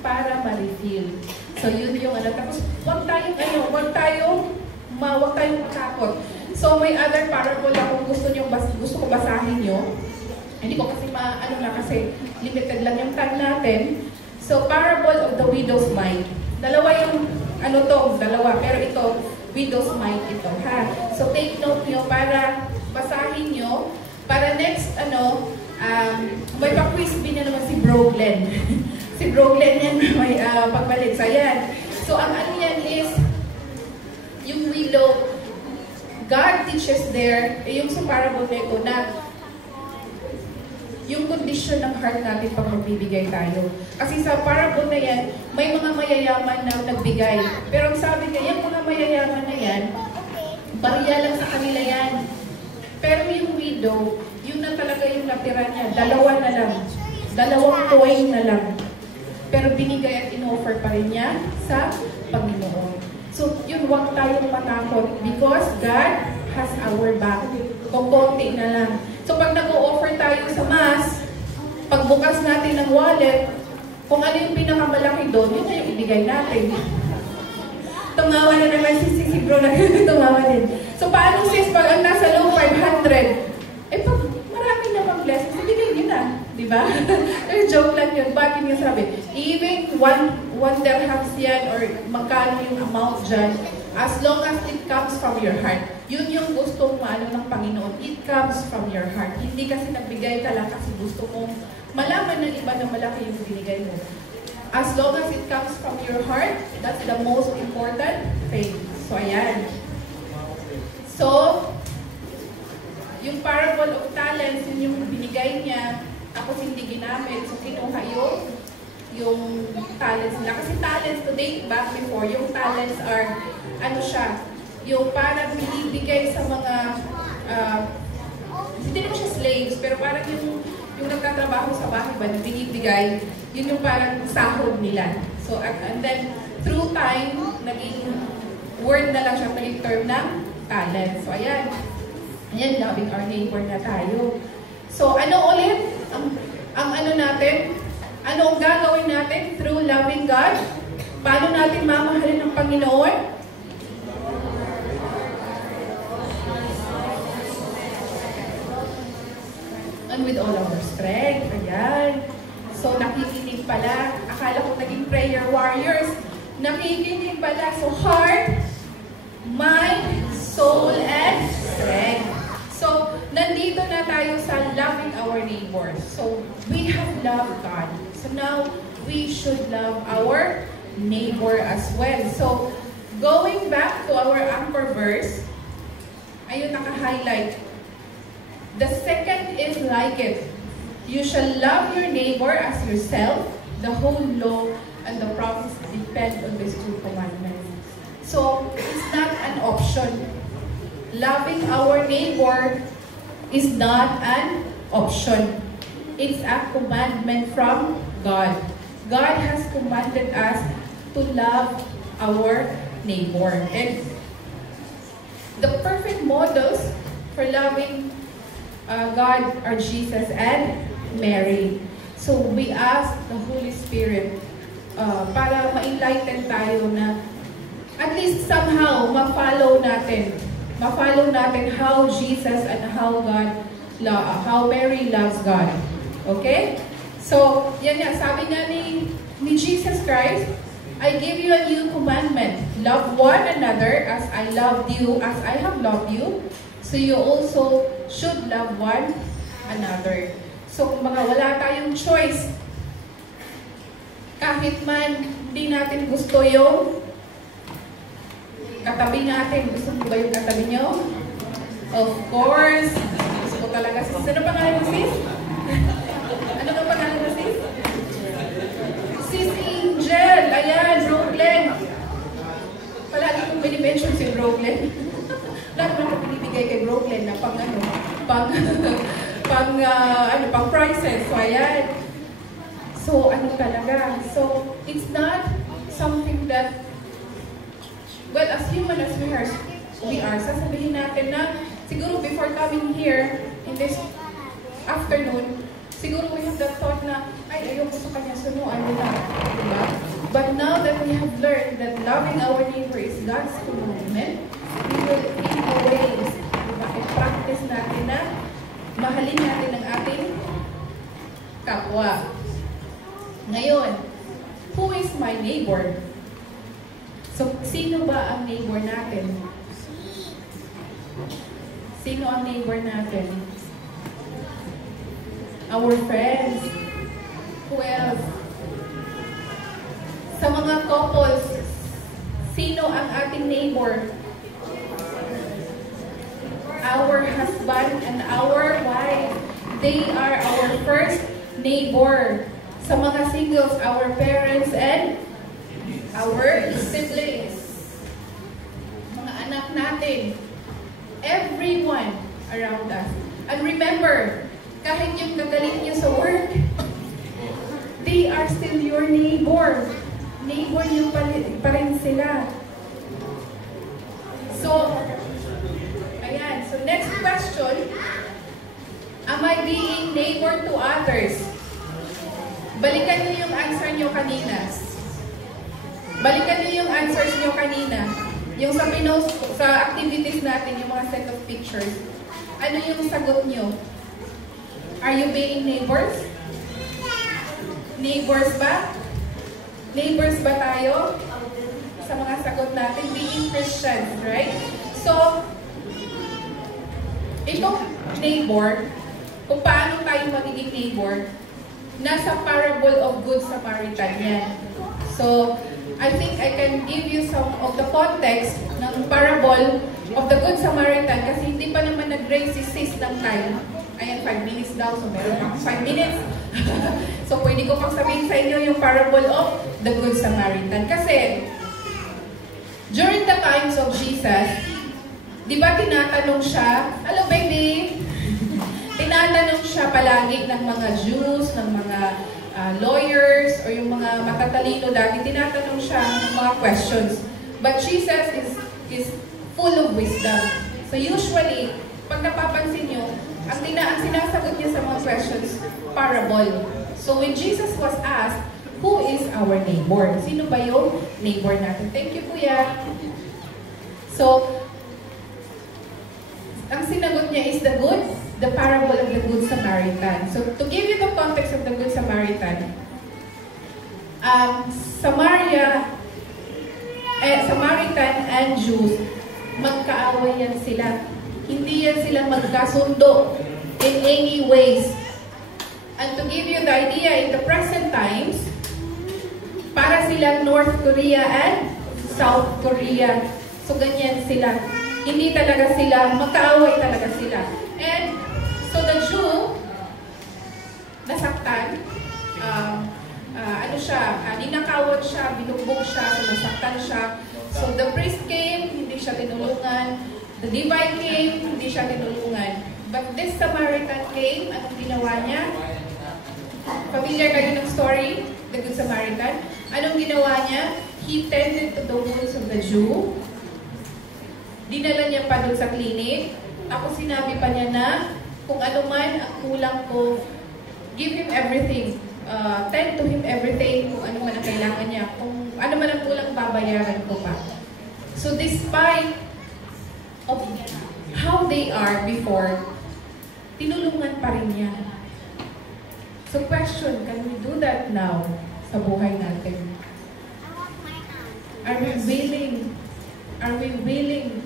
para ma-refill. So, yun yung Tapos, huwag tayong matakot. So, may other parable akong gusto ko basahin nyo. Hindi ko kasi kasi limited lang yung time natin. So, parable of the widow's mite. Dalawa yung, dalawa. Pero ito, widow's mite ito, ha? So, take note nyo para basahin nyo. Para next, may pa-quiz din na naman si Bro Glenn. Si Bro Glenn yan may pagbalik. So, ayan. So, ang yan is, yung widow, God teaches there, yung sa parable na ito, na yung condition ng heart natin pag magbibigay tayo. Kasi sa parable na yan, may mga mayayaman na nagbigay. Pero ang sabi niya, yung mga mayayaman na yan, bariya lang sa kanila yan. Pero yung widow, yun na talaga yung natira niya. Dalawa na lang. 2 coin na lang. Pero binigay at in-offer pa rin niya sa Panginoon. So, yun, huwag tayong matakot because God has our back. Kung konti na lang. So, pag nag-o-offer tayo sa mass, pagbukas natin ng wallet, kung ano yung pinakamalaki doon, yun na yung ibigay natin. Tumawa na naman si Bro na tumawa din. So, paano sis, pag ang nasa loob 500, pag marami namang blessings, ibigay nyo na. Diba? Joke lang yun. Bakit nga sabi? Even one dirhams yan or magkano yung amount dyan, as long as it comes from your heart. Yun yung gustong maano ng Panginoon. It comes from your heart. Hindi kasi nagbigay ka lang kasi gusto mong malaman ng iba na malaki yung binigay mo. As long as it comes from your heart, that's the most important thing. So, ayan. So, yung parable of talents, yun yung binigay niya, tapos hindi ginamit. So, kinuha yung talents nila. Kasi talents today, back before, yung talents are, yung parang binibigay sa mga, hindi naman siya slaves, pero parang yung nagtatrabaho sa bahay ba, na binibigay, yun yung parang sahod nila. So, and then, through time, naging word na lang siya, naging term ng talent. So, ayan. Ayan, loving our neighbor na tayo. So, ano ulit? Ang natin? Ano ang gagawin natin through loving God? Paano natin mamahalin ng Panginoon? And with all our strength. Ayan. So, nakikinig pala. Akala ko naging prayer warriors. Nakikinig pala. So, heart, mind, soul, and strength. So, nandito na tayo sa loving our neighbors. So, we have loved God. So, now, we should love our neighbor as well. So, going back to our anchor verse, ayun naka-highlight. The second is like it. You shall love your neighbor as yourself. The whole law and the prophets depend on these 2 commandments. So, it's not an option. Loving our neighbor is not an option. It's a commandment from God. God has commanded us to love our neighbor. And the perfect models for loving God are Jesus and Mary. So we ask the Holy Spirit para ma-enlighten tayo na at least somehow ma-follow natin how Jesus and how Mary loves God. Okay? So, yan nga, sabi nga ni Jesus Christ, I give you a new commandment. Love one another as I loved you, as I have loved you. So you also should love one another. So kung wala tayong choice, kahit man hindi natin gusto yung katabi natin. Gusto mo ba yung katabi nyo? Of course. Gusto ko talaga. Ano pangalan mo, sis? Ano ang pangalan mo, sis? Sis Angel. Ayan, Brooklyn. Palagi kong binimension si Brooklyn. Lagi mo akong binibigay kay Brooklyn na pang prices. So, ayan. So, ano talaga? So, it's not something that, well, as human as we are, sasabihin natin na, siguro before coming here, in this afternoon, siguro we have that thought na, ay, ayoko sa kanya, sunuan nila. Diba? But now that we have learned that loving our neighbor is God's commandment, we will in a ways, diba, i-practice natin na mahalin natin ang ating kapwa. Ngayon, who is my neighbor? So, sino ba ang neighbor natin? Sino ang neighbor natin? Our friends. Who else? Sa mga couples, sino ang ating neighbor? Our husband and our wife. They are our first neighbor. Sa mga singles, our parents and our siblings. Mga anak natin. Everyone around us. And remember, kahit yung gagaling nyo sa work, they are still your neighbor. Neighbor nyo pa rin sila. So, ayan. So, next question. Am I being neighbor to others? Balikan niyo yung answer niyo kanina. Balikan niyo yung answers niyo kanina. Yung sa activities natin, yung mga set of pictures. Ano yung sagot niyo? Are you being neighbors? Neighbors ba? Neighbors ba tayo? Sa mga sagot natin, being Christians, right? So, itong neighbor, kung paano tayo magiging neighbor, nasa parable of Good Samaritan yan. So, I think I can give you some of the context ng parable of the Good Samaritan kasi hindi pa naman nag-raise si sis ng time. Ayan, 5 minutes daw. So, meron pa 5 minutes. So, pwede ko pang sabihin sa inyo yung parable of the Good Samaritan. Kasi, during the times of Jesus, di ba tinatanong siya, hello baby, tinatanong siya palagi ng mga Jews, ng mga lawyers, or yung mga matatalino dati, tinatanong siya ng mga questions. But Jesus is full of wisdom. So usually, pag napapansin nyo, ang sinasagot niya sa mga questions, parable. So when Jesus was asked, who is our neighbor? Sino ba yung neighbor natin? Thank you, Kuya. So, ang sinagot niya is the parable of the Good Samaritan. So, to give you the context of the Good Samaritan, Samaritan and Jews, magkaaway yan sila. Hindi yan sila magkasundo in any ways. And to give you the idea, in the present times, para silang North Korea and South Korea. So, ganyan sila. Hindi talaga sila, magkaaway talaga sila. And, so the Jew, nasaktan, ninakawan siya, binugbog siya, so nasaktan siya. So the priest came, hindi siya tinulungan. The Levite came, hindi siya tinulungan. But this Samaritan came, anong ginawa niya? Familiar kayo ng story, the Good Samaritan? Anong ginawa niya? He tended to the wounds of the Jew. Dinala niya pa doon sa clinic. Ako sinabi pa niya na kung ano man ang kulang ko, give him everything. Tend to him everything kung ano man ang kailangan niya. Kung ano man ang kulang, babayaran ko pa. So despite of how they are before, tinulungan pa rin niya. So question, can we do that now sa buhay natin? Are we willing? Are we willing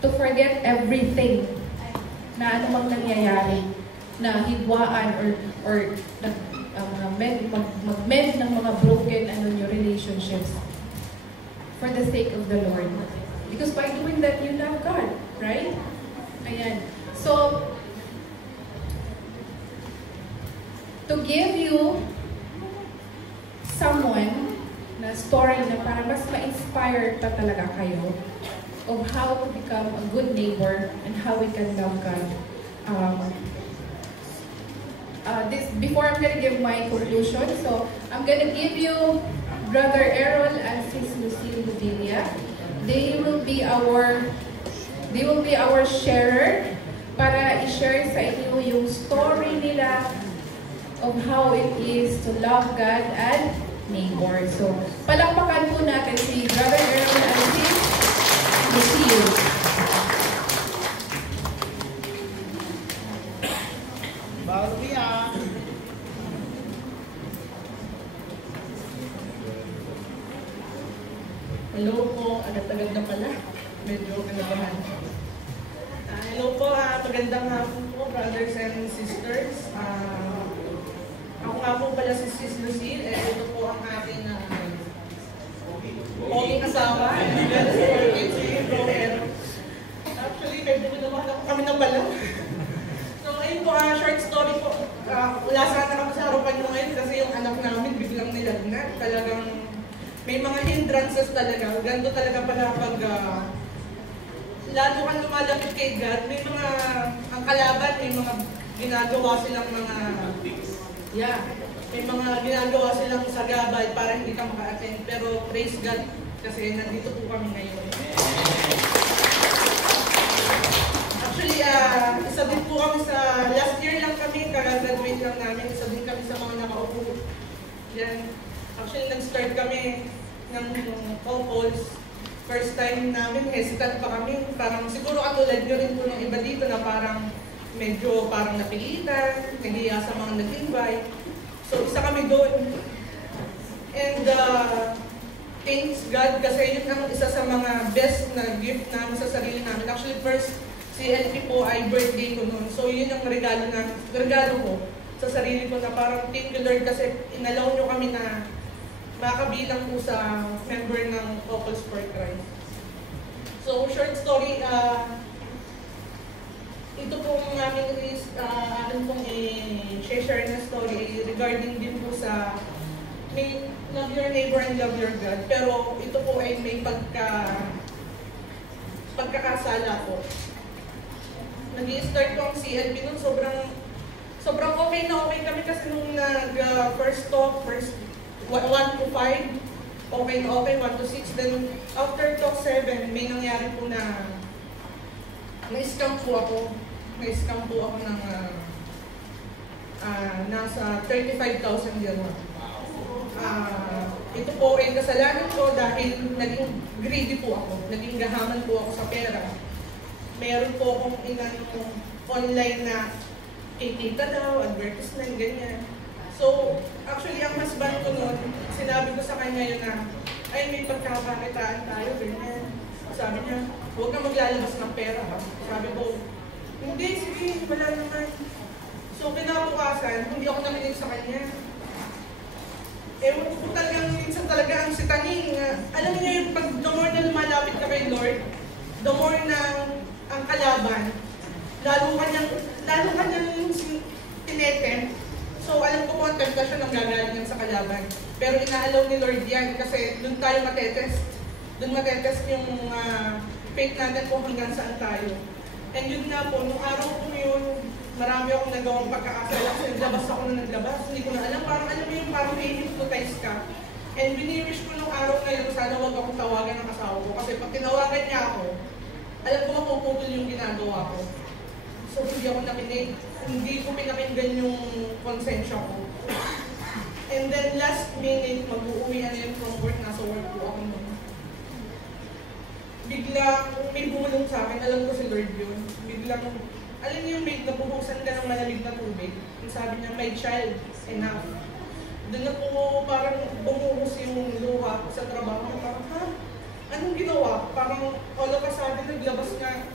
to forget everything na anumang nangyayari, na hidwaan or mag-mend ng mga broken your relationships for the sake of the Lord? Because by doing that, you love God, right? Ayan. So, to give you someone na story na para mas ma-inspired pa talaga kayo of how to become a good neighbor and how we can love God. Before I'm gonna give my conclusion, so I'm gonna give you Brother Errol and Sis Lucille Ludilia. They will be our sharer para i-share sa inyo yung story nila of how it is to love God and neighbor. So, palakpakan po natin si Brother Errol and Sis Lucille. Hello po, agad-agad na pala. Medyo kinabahan. Hello po, magandang hapon po, brothers and sisters. Ako nga po pala si Sis Lucille. Ito po ang ating poging asawa. Actually, medyo naman ako kami na pala. So, ayun po, short story po. Wala sana ako sa harapan nyo ngayon kasi yung anak namin biglang nilagnat. Talagang may mga hindrances talaga. Ganito talaga pala pag lalo kang lumalapit kay God, may mga, ang kalaban, may mga ginagawa silang mga, may mga ginagawa silang sagabal para hindi ka maka-attend. Pero praise God, kasi nandito po kami ngayon. Actually, isa din po kami sa, last year lang kami, kaka-graduate lang namin, isa din kami sa mga nakaupo. Yan. Actually, nag-start kami ng couples. First time namin, hesitant pa kami. Parang siguro katulad nyo rin po ng iba dito na parang medyo parang napilitan, nahiya sa mga nag-invite. So, isa kami doon. And thanks God kasi yun ang isa sa mga best na gift namin sa sarili namin. Actually, first, si LP po ay birthday ko noon. So, yun ang regalo ko sa sarili ko na parang thank you Lord kasi inalaw nyo kami na makabilang po sa member ng Couples for Christ. So, short story, ito pong aming atin pong i-share na story regarding din po sa may love your neighbor and love your God. Pero ito po ay may pagkakasala po. Nag-i-start po ang CLB nun, sobrang okay na okay kami kasi nung first talk, 1 to 5, okay na okay, 1 to 6. Then, after talk 7, may nangyari po na na-scam po ako. Na-scam po ako ng nasa 35,000 yan. Ito po ay kasalanan ko dahil naging greedy po ako. Naging gahaman po ako sa pera. Meron po akong online na kita daw, advertisement, ganyan. So, actually, ang husband ko noon, sinabi ko sa kanya yun na, ay, may pagkakakitaan tayo, ganyan. Sabi niya, huwag ka maglalabas ng pera, ha? Sabi ko, hindi, sige, wala naman. So, kinabukasan, hindi ako naminig sa kanya. Ewan ko talagang, minsan talaga ang sitaning. Alam niyo yung pag the more na lumalapit ka kay Lord, the more na ang kalaban, lalo kanyang tinetempt. So, alam ko po ang temptasyon ng gagaling sa kalaban. Pero inaalaw ni Lord yan kasi doon tayo matetest. Doon matetest yung faith natin po hanggang saan tayo. And yun nga po, nung araw po yun, marami akong nagawang pagkakasala kasi naglabas ako na naglabas. Hindi ko na alam, parang alam mo yung parang hypnotize ka. And biniwish ko nung araw na yun, sana wag akong tawagan ng asawa ko. Kasi pag tinawagan niya ako, alam ko mapuputol yung ginagawa ko. So hindi ako nakinig, hindi ko pinakinggan yung konsensya ko. And then last minute, mag-uuwi na yun from work, nasa work ko ako nun. Biglang may bumulong sa akin, alam ko si Lord yun. Biglang, alam niyo yung may nabuhusan ka ng malamig na tubig. Yung sabi niya, my child, enough. Doon na po parang bumuhos yung luha ko sa trabaho. Parang, ha? Anong ginawa? Parang all of a sudden naglabas nga.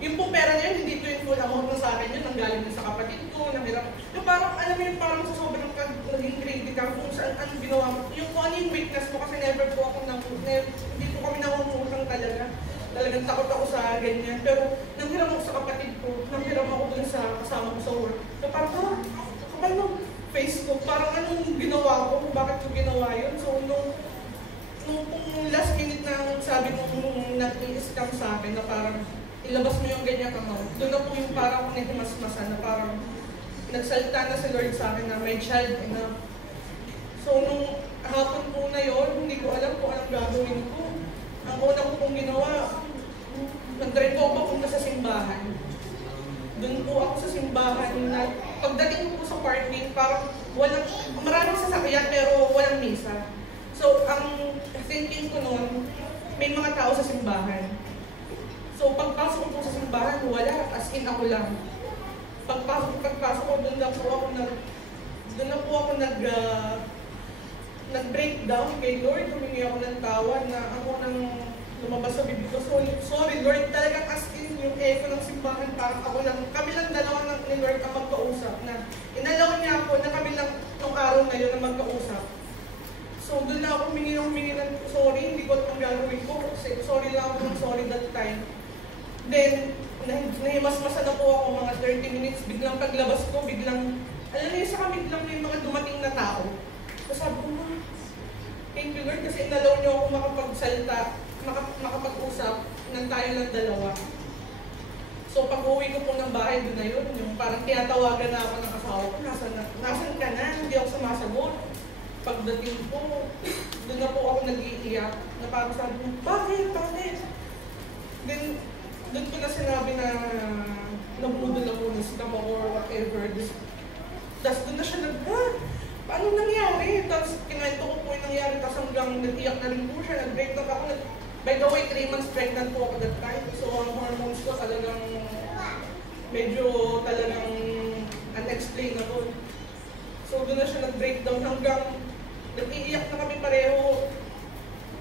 Yung pong pera niya, hindi ito yung full amount na sa akin yun. Nanggaling na sa kapatid ko, nahirap. Yung parang, alam mo yun, parang sa sobrang naging critical kung saan anong ginawa mo. Yung kung ano yung weakness mo kasi never po ako hindi po kami nangungutang talaga. Talagang takot ako sa ganyan. Pero nanghiram ako sa kapatid ko, nanghiram ako dun sa kasama ko sa work. So parang, ha? Kapal ng face ko, parang anong ginawa ko? Bakit ko ginawa yun? So nung last minute na sabi nung nag-i-scam sa akin na parang ilabas mo yung ganyan kamay, doon na po yung parang nahimasmasan na parang nagsalita na si Lord sa akin na my child enough. So nung hapon po na yon, hindi ko alam kung anong gagawin ko. Ang una ko pong ginawa, nag-drive po papunta sa simbahan. Doon po ako sa simbahan na pagdating ko po sa parking, parang maraming sasakyan pero walang misa. So, ang thinking ko noon, may mga tao sa simbahan. So, pagpasok ko po sa simbahan, wala, as in ako lang. Pagpasok ko, doon na po ako nag-breakdown kay Lord. Humingi ako ng tawad na ako nang lumabas sa bibig ko. So, sorry Lord, talagang as in yung echo ng simbahan, parang ako lang, kami lang dalawa ni Lord ang magkausap na inalaw niya ako na kami lang nung araw na yun na magkausap. So, doon na ako humingi ng sorry, hindi ko alam ang gagawin ko. Sorry lang ako ng sorry that time. Then, nahimasmasa na po ako mga 30 minutes. Biglang paglabas ko, biglang, alam niyo, sa kami lang may mga dumating na tao. So, sabi ko, thank you Lord, kasi inalaw niyo ako makapagsalita, makapag-usap ng tayo ng dalawa. So, pag-uwi ko po ng bahay, doon na yun, yung parang tinatawagan na ako ng asawa ko, nasan ka na, hindi ako sumasagot. Pagdating po, doon na po ako nag-iiyak, na parang sabi niya, bakit? Then, doon ko na sinabi na nabudol ako ng scam or whatever. Tapos doon na siya paano nangyari? Tapos kinahito ko po yung nangyari, tapos hanggang nag-iyak na rin po siya, nag-break na ako. By the way, 3 months pregnant po ako that time. So, ang hormones ko talagang medyo talagang unexplainable. So, doon na siya nag-breakdown hanggang nag-iiyak na kami pareho.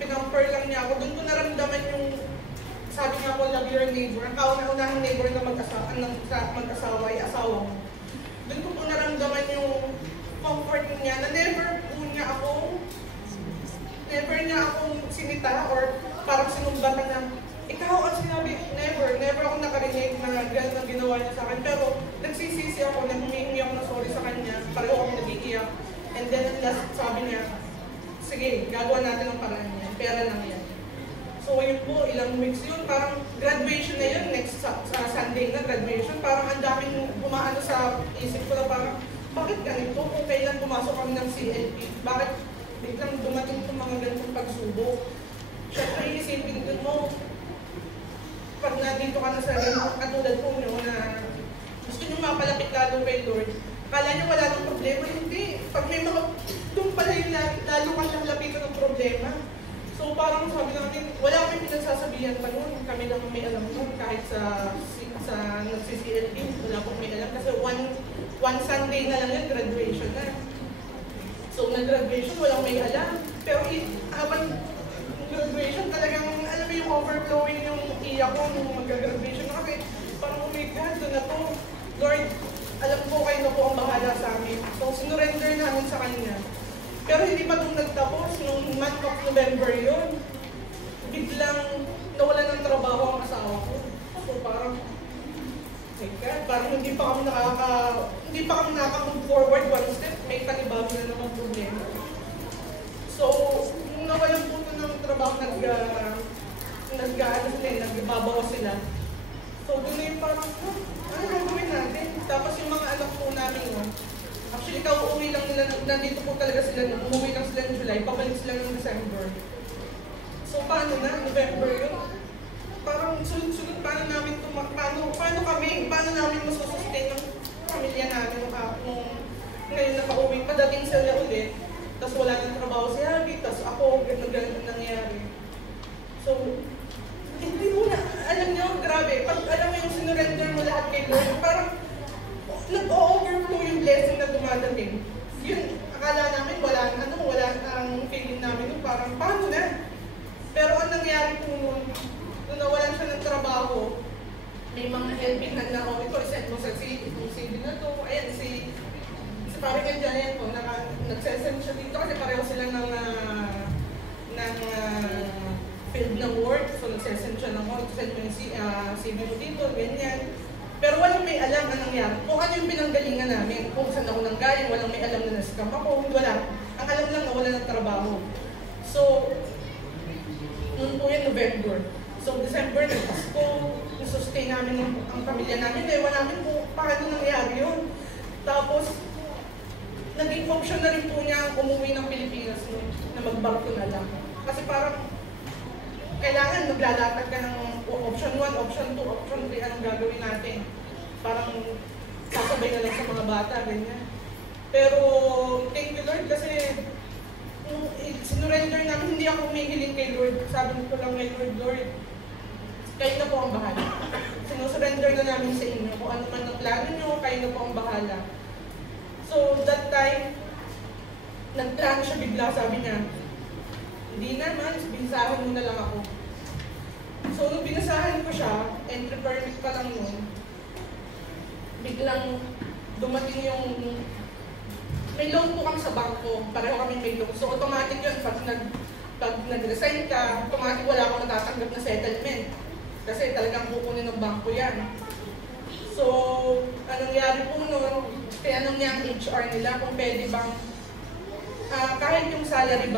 Pinamper lang niya ako. Doon ko naramdaman yung, sabi nga po, love your neighbor. Ang kauna-unahang neighbor na mag-asawa ay asawa mo. Doon ko po naramdaman yung comfort niya na never niya akong sinita or parang sinumbatan na, ikaw ang sinabi, never ako nakarinig na gano'n ang ginawa niya sa akin. Pero nagsisisi ako, humihingi ako na sorry sa kanya, pareho ako nag-iiyak. And then at last, sabi niya, sige, gagawa natin ang paraan niya, pera lang yan. So yun po, ilang weeks yun, parang graduation na yun, next Sunday na graduation, parang ang daming pumaano sa isip ko na parang, bakit ganito kung kailan pumasok kami ng CLP? Bakit biglang dumating itong mga ganitong pagsubok? Siyempre, isipin din mo, pag nandito ka na sa katulad po nyo na gusto nyo mapalapit lalo kay Lord, kala nyo wala ng problema, hindi. Pag may mga, doon pala yung lalo ka siyang lapitan ng problema. So parang sabi natin, wala kami pinagsasabihan pa noon, kami lang may alam noon, kahit sa nagsi-CLP, wala pong may alam, kasi one Sunday na lang yung graduation na. So nag-graduation, walang may alam. Pero habang graduation, talagang alam mo yung overflowing yung iyak ko nung mag-graduation na kasi parang oh my God, doon na to. Lord, alam ko kayo na po ang bahala sa amin. So sinurrender namin sa Kanya. Pero hindi pa itong nagtapos, nung month of November yun, biglang nawala ng trabaho ang asawa ko. So parang, my God, parang hindi pa kami nakaka-move forward one step, may panibago na naman problema. So, nung nawalan po ito ng trabaho, nagbabawas sila. So, doon na yung parang, ano gagawin natin? Tapos yung mga anak po namin, actually, kauuwi lang nila, nandito po talaga sila, umuwi lang sila ng July, pabalik sila ng December. So, paano na? November yun? Parang sunod-sunod, paano namin masusustain ng pamilya namin nung ngayon nakauwi, padating sila ulit, tapos wala nang trabaho si Abby, tapos ako, ganun nangyari. So, hindi mo na, alam niyo, grabe, pag alam mo yung sinurrender mo lahat kay Lord, parang nag-overflow yung blessing na dumadating. Yun, akala namin wala ang feeling namin, parang paano na? Pero ang nangyari po nung nawalan siya ng trabaho, may mga helping hand na ako, ito, isend mo sa CV na to, ayan, si parang ganyan po, nagsesend siya dito kasi pareho sila ng field ng work, so nagsesend siya ng work, send mo yung CV mo dito, ganyan. Pero walang may alam na nangyari. Kung ano yung pinanggalingan namin, kung saan ako nanggaling, walang may alam na na-scam ako, wala. Ang alam lang na wala ng trabaho. So, noon po yung November. So, December, nag-Pasko, sustain namin ang pamilya namin. Ewan namin po paano nangyari yun. Tapos, naging option na rin po niya umuwi ng Pilipinas na magbarko na lang. Kasi parang, kailangan maglalatag ka ng option 1, option 2, option 3, anong gagawin natin. Parang sasabay na lang sa mga bata, ganyan. Pero, thank you Lord kasi sinurrender namin, hindi ako humihiling kay Lord. Sabi ko lang kay Lord, kayo na po ang bahala. Sinusurrender na namin sa inyo. Kung ano man ang plano nyo, kayo na po ang bahala. So, that time, nagplano siya bigla, sabi niya, hindi naman, binasahan mo na lang ako. So, nung binasahan ko siya, entry permit pa lang nun, biglang dumating yung, may loan po kami sa bangko, pareho kami may loan. So, automatic yun, pag nag-resign ka, automatic wala akong natatanggap na settlement. Kasi talagang kukunin ng bangko yan. So, anong nangyari po nun, tinanong niya ang HR nila kung pwede bang kahit yung salary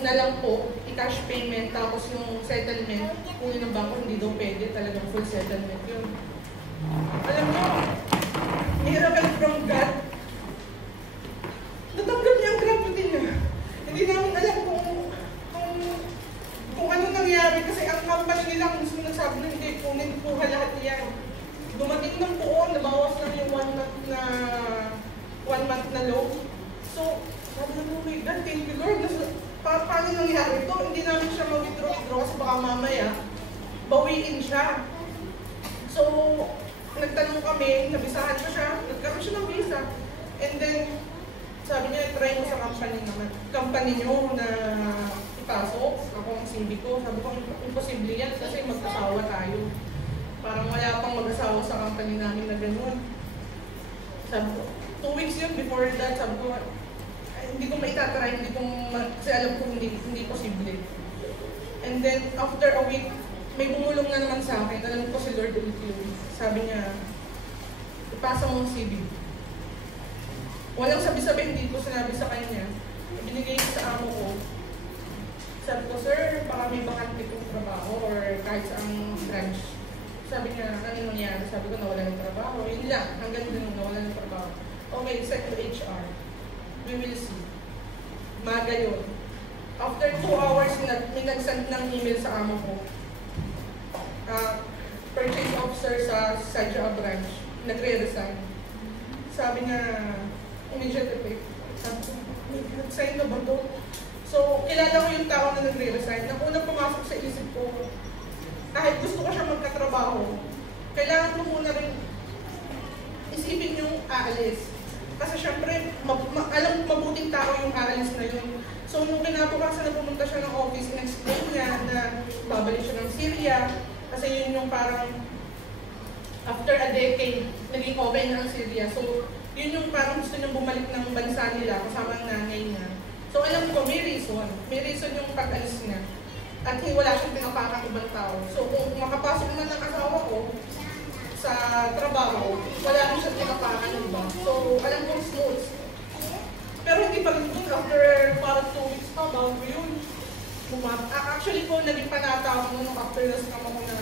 na lang po, i-cash payment, tapos yung settlement, kunin ng bangko, hindi daw pwede, talagang full settlement yun. Alam mo, miracle from God, natanggap niya ang gravity niya. Hindi namin alam kung ano nangyari, kasi ang company nila mismo nagsabi na hindi, kunin po lahat niya. Dumating ng buo, nabawas lang yung 1 month na loan. So, sabi na, oh my God, thank you Lord. Paano nangyari ito? Hindi namin siya mag-withdraw kasi baka mamaya, bawiin siya. So, nagtanong kami, nabisahan ko siya, nagkaroon siya ng visa. And then, sabi niya, try mo sa company niyo na ipasok. Ako ang CV ko. Sabi ko, imposible yan kasi mag-asawa tayo. Parang wala pang mag-asawa sa company namin na gano'n. Sabi ko, 2 weeks yun before that, sabi ko, hindi ko maitatry, kasi alam ko hindi posible. And then, after a week, may bumulong na naman sa akin, alam ko si Lord ulit yun. Sabi niya, ipasa mo ang CV. Walang sabi-sabi, hindi ko sinabi sa kanya. Binigay ko sa amo ko. Sabi ko, sir, baka may bakante kong trabaho or kahit sa ang branch. Sabi niya, ano nangyari? Sabi ko, nawala ng trabaho. Yun lang, hanggang din nawala ng trabaho. Okay, send to HR. We will see. Maga yun. After 2 hours, may nag-send ng email sa amo ko. Purchase officer sa Sadja branch. Nagre-resign. Sabi niya, immediate effect. Sabi ko, nag-resign na ba ito? So, kilala ko yung tao na nagre-resign. Nang unang pumasok sa isip ko, kahit gusto ko siya magkatrabaho, kailangan ko muna rin isipin yung aalis. Kasi syempre, mabuting tao yung aalis na yun. So, nung kinabukasan na pumunta siya ng office, in-explain niya na babalik siya ng Syria. Kasi yun yung parang, after a decade, naging okay na ang Syria. So, yun yung parang gusto niyang bumalik ng bansa nila kasama ang nanay niya. So, alam ko, may reason. May reason yung pag-alis niya. At wala siyang pinapakang ibang tao. So, kung makapasok naman ng asawa ko, sa trabaho, wala rin siya tinapakan ng ba. So, alam kong smooth. Pero hindi pa rin dun, after parang 2 weeks pa, bago yun. Actually po, naging panata ako nung after na scam ako na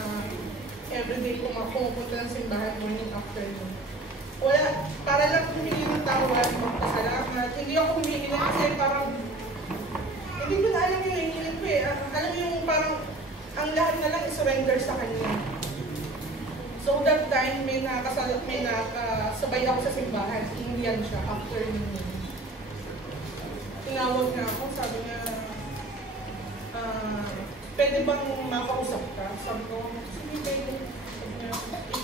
everyday ko pumupunta ng simbahan morning after yun. Wala, para lang humingi ng tao, wala magpasalamat. Hindi ako humingi lang kasi parang, hindi ko na alam yung hingilin ko eh. Alam yung parang, ang lahat na lang i-surrender sa Kanya. So that time, may nakasabay ako sa simbahan. Indian siya, after nun. Tinawag na ako, sabi niya, pwede bang makausap ka? Sabi ko, sige, pwede.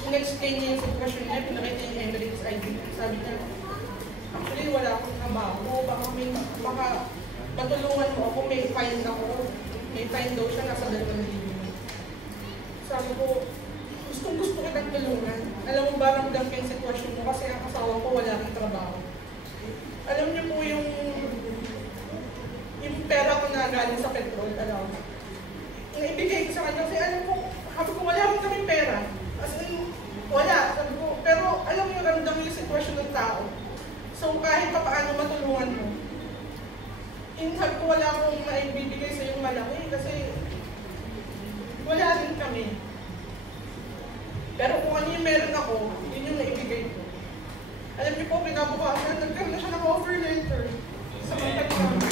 In-explain niya yung sitwasyon niya, pinakita yung Emirates ID. Sabi niya, actually, wala akong trabaho. Baka matulungan mo ako, may fine ako. May fine daw siya, nasa 2,000. Sabi ko, gusto kitang tulungan. Alam mo ba, ramdam ko yung sitwasyon mo kasi ang asawa ko wala akong trabaho. Alam niyo po yung pera ko na galing sa petrol, alam mo. Naibigay ko sa kanya kasi alam ko, sabi ko wala rin kami pera. As in, wala. Sabi ko, pero alam mo yung ramdam mo yung sitwasyon ng tao. So kahit pa paano matulungan mo. Sabi ko wala akong maibibigay sa yung malaki kasi wala rin kami. Pero kung ano yung meron ako, yun yung naibigay ko. Alam niyo po, pinabukasan, nagkaroon na siya ng offer letter sa mga kanya.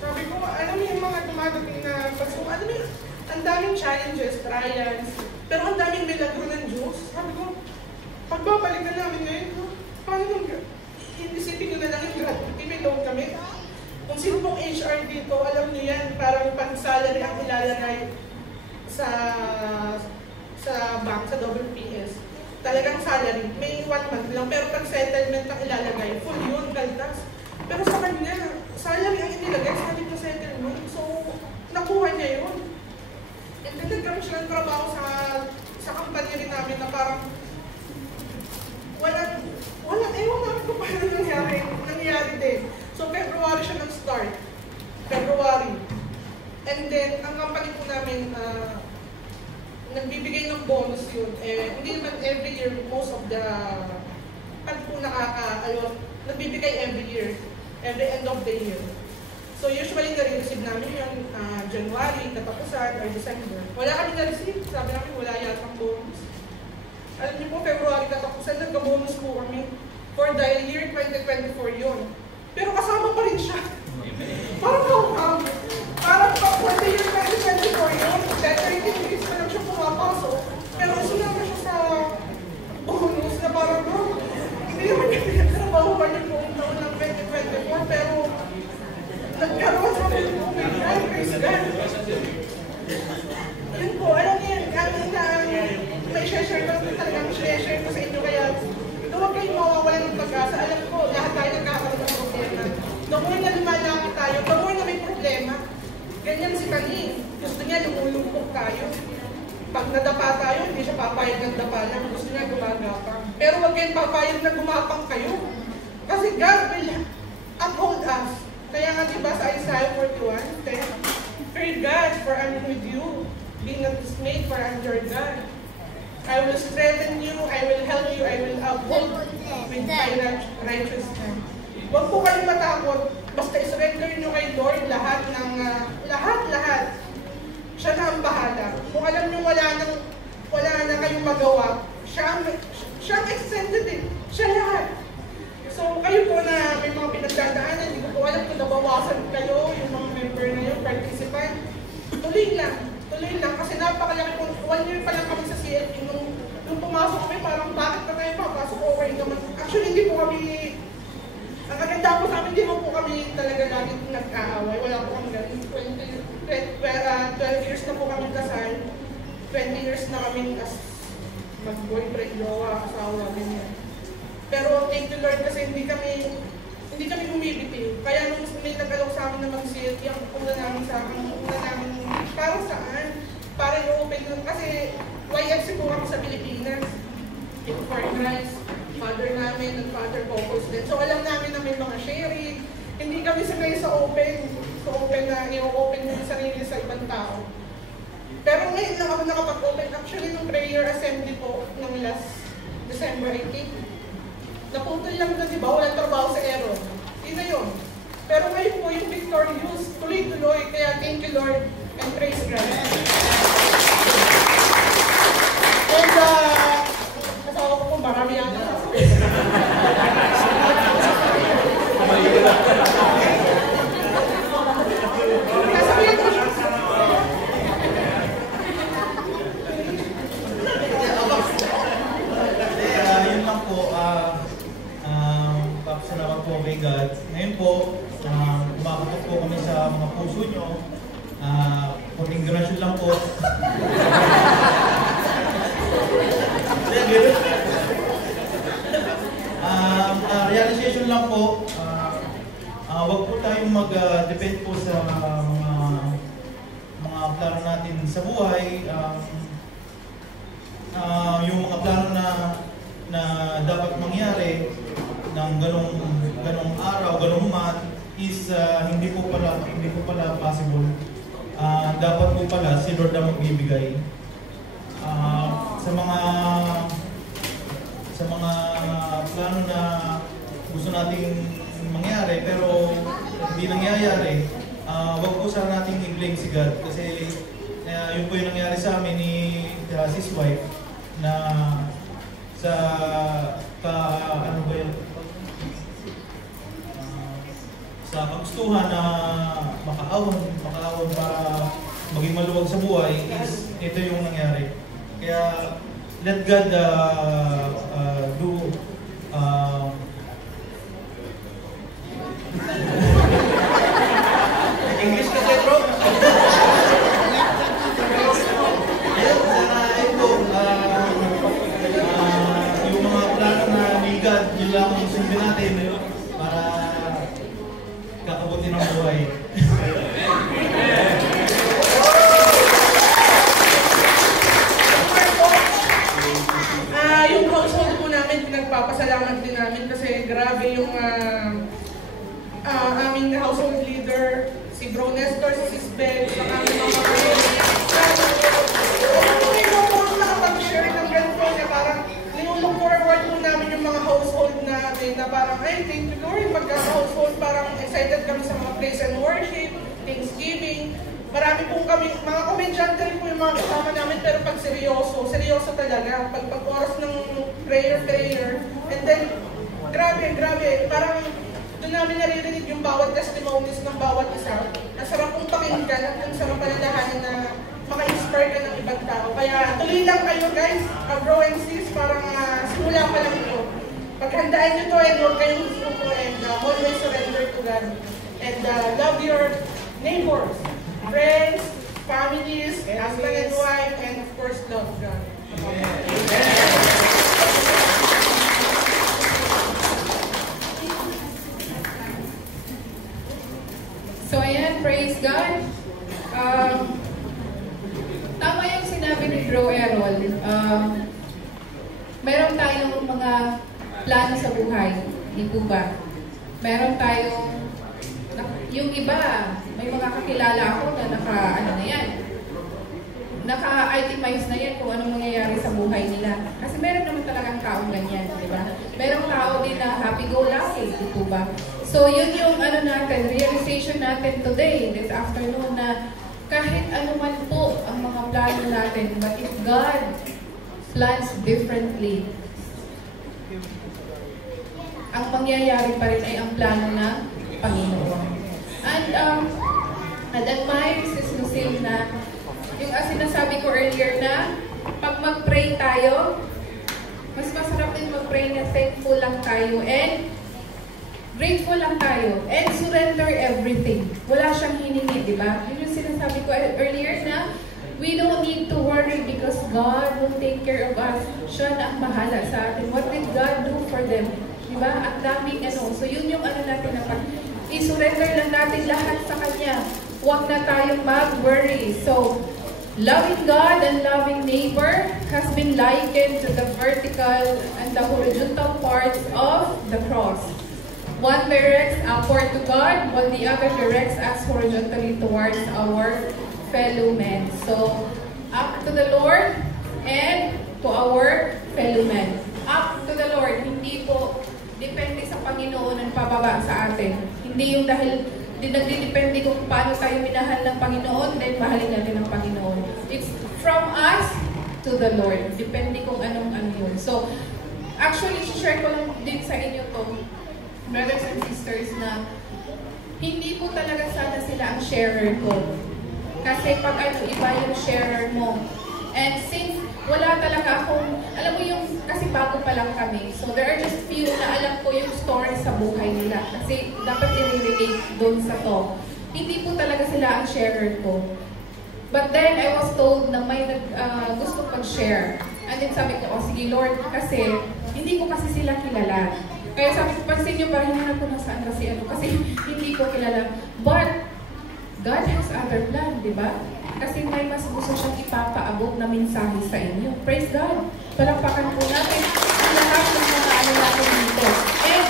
Sabi ko, alam niyo yung mga dumadating na pagsuma, alam niyo, ang daming challenges, trials, pero ang daming milagro ng Diyos. Sabi ko, pagbabalikan namin ngayon, paano nung inisipin nyo na lang yung gratuity, may loan kami. Kung sino pong HR dito, alam niyo yan, parang pang-salary ang ilalagay sa bank, sa WPS. Talagang salary, may 1 month lang, pero pag-settlement ang ilalagay, full yun, kaltas. Pero sa kanya, salary ang inilagay, sa kanya settlement. So, nakuha niya yun. And then nagkaroon siya ng trabaho sa company rin namin na parang ewan namin kung paano nangyari din. So, February siya nag-start. February. And then, ang company po namin, nagbibigay ng bonus yun. Hindi naman every year, most of the, nagbibigay every year. Every end of the year. So, usually, na-receive namin yun, January, katapusan, or December. Wala kami na-receive. Sabi namin, wala yatang bonus. Alam niyo po, February katapusan, nagka-bonus po kami. For the year 2024 yun. Pero kasama pa rin siya. Parang for the year 2024 yun, that 13 days pa lang siya pumapasok. Pero sinama siya sa bonus na parang, hindi naman niya pinagtrabaho ba niya buong taon ng 2024, pero nagkaroon sa mga praise God. Yun po, alam niyo yun, may share ko talagang share ko sa inyo, kaya huwag kayong mawawalan ng pag-asa. Alam ko, lahat tayo nagkakaroon ng problema. The more na lumalaki tayo, the more na may problema. Ganyan si Kanin. Gusto niya lumulumpok tayo. Pag nadapa tayo, hindi siya papayag ng dapa lang. Gusto niya gumagapang. Pero huwag kayong papayag na gumapang kayo. Kasi God will uphold us. Kaya nga diba sa Isaiah 41:10, fear God, for I'm with you. Be not dismayed, for I'm your God. I will strengthen you, I will help you, I will uphold with my righteous hand. Huwag po kayong matakot. Basta isurrender nyo kay Lord lahat. Siya na ang bahala. Kung alam nyo wala na kayong magawa, siya ang extended eh. Siya lahat. So kayo po na may mga pinagdadaanan, hindi ko po alam kung nabawasan kayo, yung mga member na yung participant. Tuloy lang. Kasi napakalaki po, 1 year pa lang kami sa CFP. Nung pumasok kami, parang bakit na tayo papasok, okay naman. Actually, hindi po kami, ang kaganda po sa amin, hindi po kami talaga lagi nagkaaway. Wala po kami ganun. 12 years na po kami kasal. 20 years na kami as mag-boyfriend, jowa, asawa, ganyan. Pero thank you Lord kasi hindi kami bumibitiw. Kaya nung may nag-alok sa amin na mag-CFP, ang una namin para saan? Para i-open nun. Kasi YFC po kami sa Pilipinas. For Christ, father namin, nag-father focus din. So alam namin na may mga sharing. Hindi kami sanay sa open. So open na, i-open yung sarili sa ibang tao. Pero ngayon lang ako nakapag-open. Actually, nung prayer assembly po, nung last December 18, naputol lang na, diba? Walang trabaho sa Aero. Yun na yun. Pero ngayon po, yung victorious, tuloy-tuloy. Kaya thank you Lord and praise God. And asawa ko po, marami yan. Ngayon po, kumakatok po kami sa mga puso nyo. Congratulations lang po. Realization lang po, wag po tayong mag-depend po sa mga plano natin sa buhay. Yung mga plano na dapat mangyari ng ganong araw, ganong month is hindi po pala possible. Dapat po pala si Lord ang magbibigay sa mga plano na gusto nating mangyari pero hindi nangyayari. Wag po sana nating i-blame si God kasi yun po yung nangyari sa amin ni sis wife na sa kagustuhan na makaahon para maging maluwag sa buhay is ito yung nangyari. Kaya let God do English kasi bro. Yung mga plano na ni God, yun lang ang sundin natin para kakabuti ng buhay. Yung household po namin, pinagpapasalamat din namin kasi grabe yung aming household leader, si Bro Nestor, si Sis Beth, sa aming mga friends. Hindi ko po nakapag-share ng ganito niya, parang niulong forward po namin yung mga household namin na parang, ay, thank you Lord, pagka-household, parang excited kami sa mga praise and worship, Thanksgiving. Marami pong kami, mga komedyante rin po yung mga kasama namin, pero pag seryoso talaga. Pag oras ng prayer, and then, grabe, parang doon namin naririnig yung bawat testimonies ng bawat isa. Ang sarap pong pakinggan at ang sarap palalahanin na maka-inspire ka ng ibang tao. Kaya tuloy lang kayo guys, bro and sis, parang simula pa lang ito. Paghandaan nyo to and huwag kayong suko and always surrender to God. And love your neighbors, friends, families, husband and wife, and of course, love God. So ayan, praise God. Tama yung sinabi ni Bro Errol. Meron tayong mga plano sa buhay, di po ba? Meron tayong, yung iba, may mga kakilala ako na naka-itemize na yan kung anong mangyayari sa buhay nila. Kasi meron naman talagang taong ganyan, di ba? Merong tao din na happy-go-lucky, di po ba? So yun yung realization natin today, this afternoon, na kahit ano man po ang mga plano natin, but if God plans differently, ang mangyayari pa rin ay ang plano ng Panginoon. And admire Sis Lucille na yung sinasabi ko earlier na pag mag-pray tayo, mas masarap din mag-pray na thankful lang tayo and grateful lang tayo and surrender everything. Wala siyang hiningi, di ba? Yun yung sinasabi ko earlier na we don't need to worry because God will take care of us. Siya na ang bahala sa atin. What did God do for them? Di ba? Ang daming So yun yung natin na pag i-surrender lang natin lahat sa Kanya. Huwag na tayong mag-worry. So, loving God and loving neighbor has been likened to the vertical and the horizontal parts of the cross. One directs upward to God, while the other directs us horizontally towards our fellow men. So, up to the Lord and to our fellow men. Up to the Lord, hindi po depende sa Panginoon ang pababa sa atin. Hindi yung dahil nagdidepende kung paano tayo minahal ng Panginoon, then mahalin natin ang Panginoon. It's from us to the Lord. Depende kung anong yun. So, actually, share ko lang din sa inyo to, brothers and sisters, na hindi po talaga sana sila ang sharer ko. Kasi pag iba yung sharer mo, And since wala talaga akong, alam mo yung, kasi bago pa lang kami, so there are just few na alam ko yung story sa buhay nila. Kasi dapat i-relate doon sa to. Hindi po talaga sila ang sharer ko. But then, I was told na may gusto pag-share. And then sabi ko, oh sige Lord, kasi hindi ko kasi sila kilala. Kaya sabi ko, pansin nyo, parang hinanap ko na saan kasi ano, kasi hindi ko kilala. But, God has other plan, di ba? Kasi may mas gusto siyang ipapaabot na mensahe sa inyo. Praise God! Palakpakan po natin ang lahat ng mga ano natin dito. And,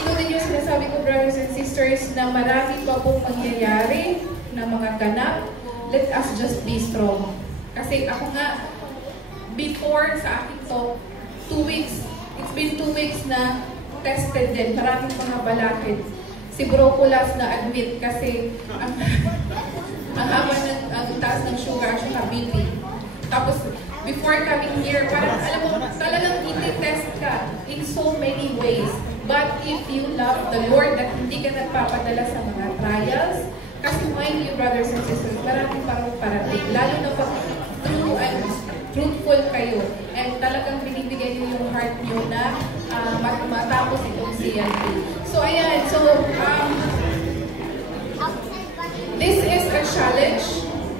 ito din yung sinasabi ko, brothers and sisters, na marami pa pong mangyayari na mga ganap. Let us just be strong. Kasi ako nga, before sa akin to, 2 weeks, it's been 2 weeks na tested din. Maraming mga balakid. Si Broculas na admit kasi ang haba ng taas ng sugar siya BP. Tapos, before coming here, parang alam mo, talagang iti-test ka in so many ways. But if you love the Lord at hindi ka nagpapadala sa mga trials, kasi mind you, brothers and sisters, maraming parating. Lalo na pag true and truthful kayo. And talagang binibigay niyo yung heart niyo na matapos itong CNP. So, ayan. So, this is a challenge,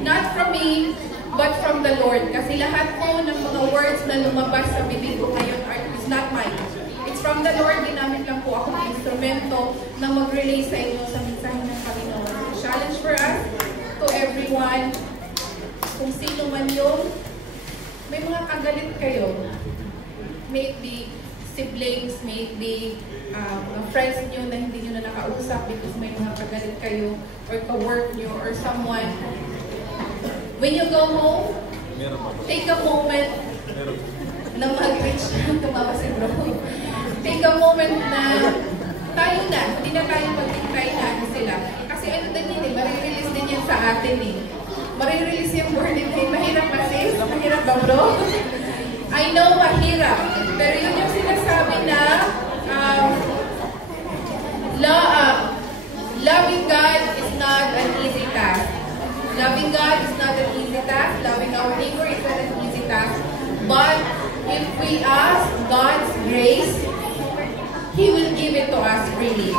not from me, but from the Lord. Kasi lahat po ng mga words na lumabas sa bibig ko ngayon is not mine. It's from the Lord. Ginamit lang po ako ng instrumento na mag-relay sa inyo sa mensahe ng Panginoon. Challenge for us, to everyone, kung sino man yun, may mga kagalit kayo. May it be siblings, may it be mga friends niyo na hindi niyo na nakausap because may mga kagalit kayo, or ka-work niyo, or someone. When you go home, take a moment na mag-reach. Tumawa si bro. Take a moment na tayo na, hindi na tayo mag-try na sila. Kasi ano din yun eh, marirelease din yan sa atin eh. Marirelease yung burden eh. Mahirap ba sis? Mahirap ba bro? I know mahirap. Pero yun yung sinasabi na loving God is not an easy task. Loving God is not an easy task. Loving our neighbor is not an easy task. But if we ask God's grace, He will give it to us freely.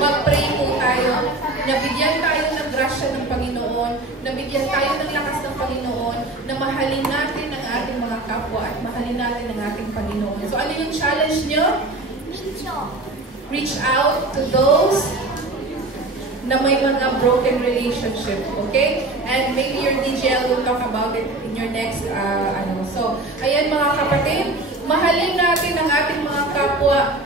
Mag-pray po tayo, nabigyan tayo ng grasya ng Panginoon, nabigyan tayo ng lakas ng Panginoon, na mahalin natin ang ating mga kapwa at mahalin natin ang ating Panginoon. So ano yung challenge nyo? Reach out to those na may mga broken relationship, okay? And maybe your DJL will talk about it in your next, So, ayan mga kapatid, mahalin natin ang ating mga kapwa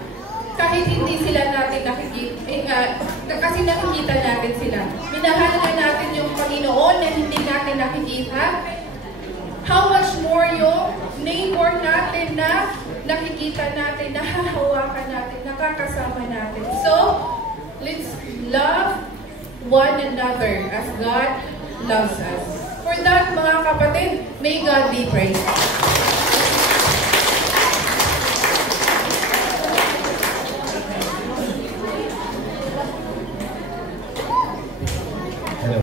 kahit hindi sila natin nakikita, kasi nakikita natin sila. Minahal na natin yung Panginoon na hindi natin nakikita. How much more yung neighbor natin na nakikita natin, nahahawakan natin, nakakasama natin. So, let's love one another as God loves us. For that, mga kapatid, may God be praised.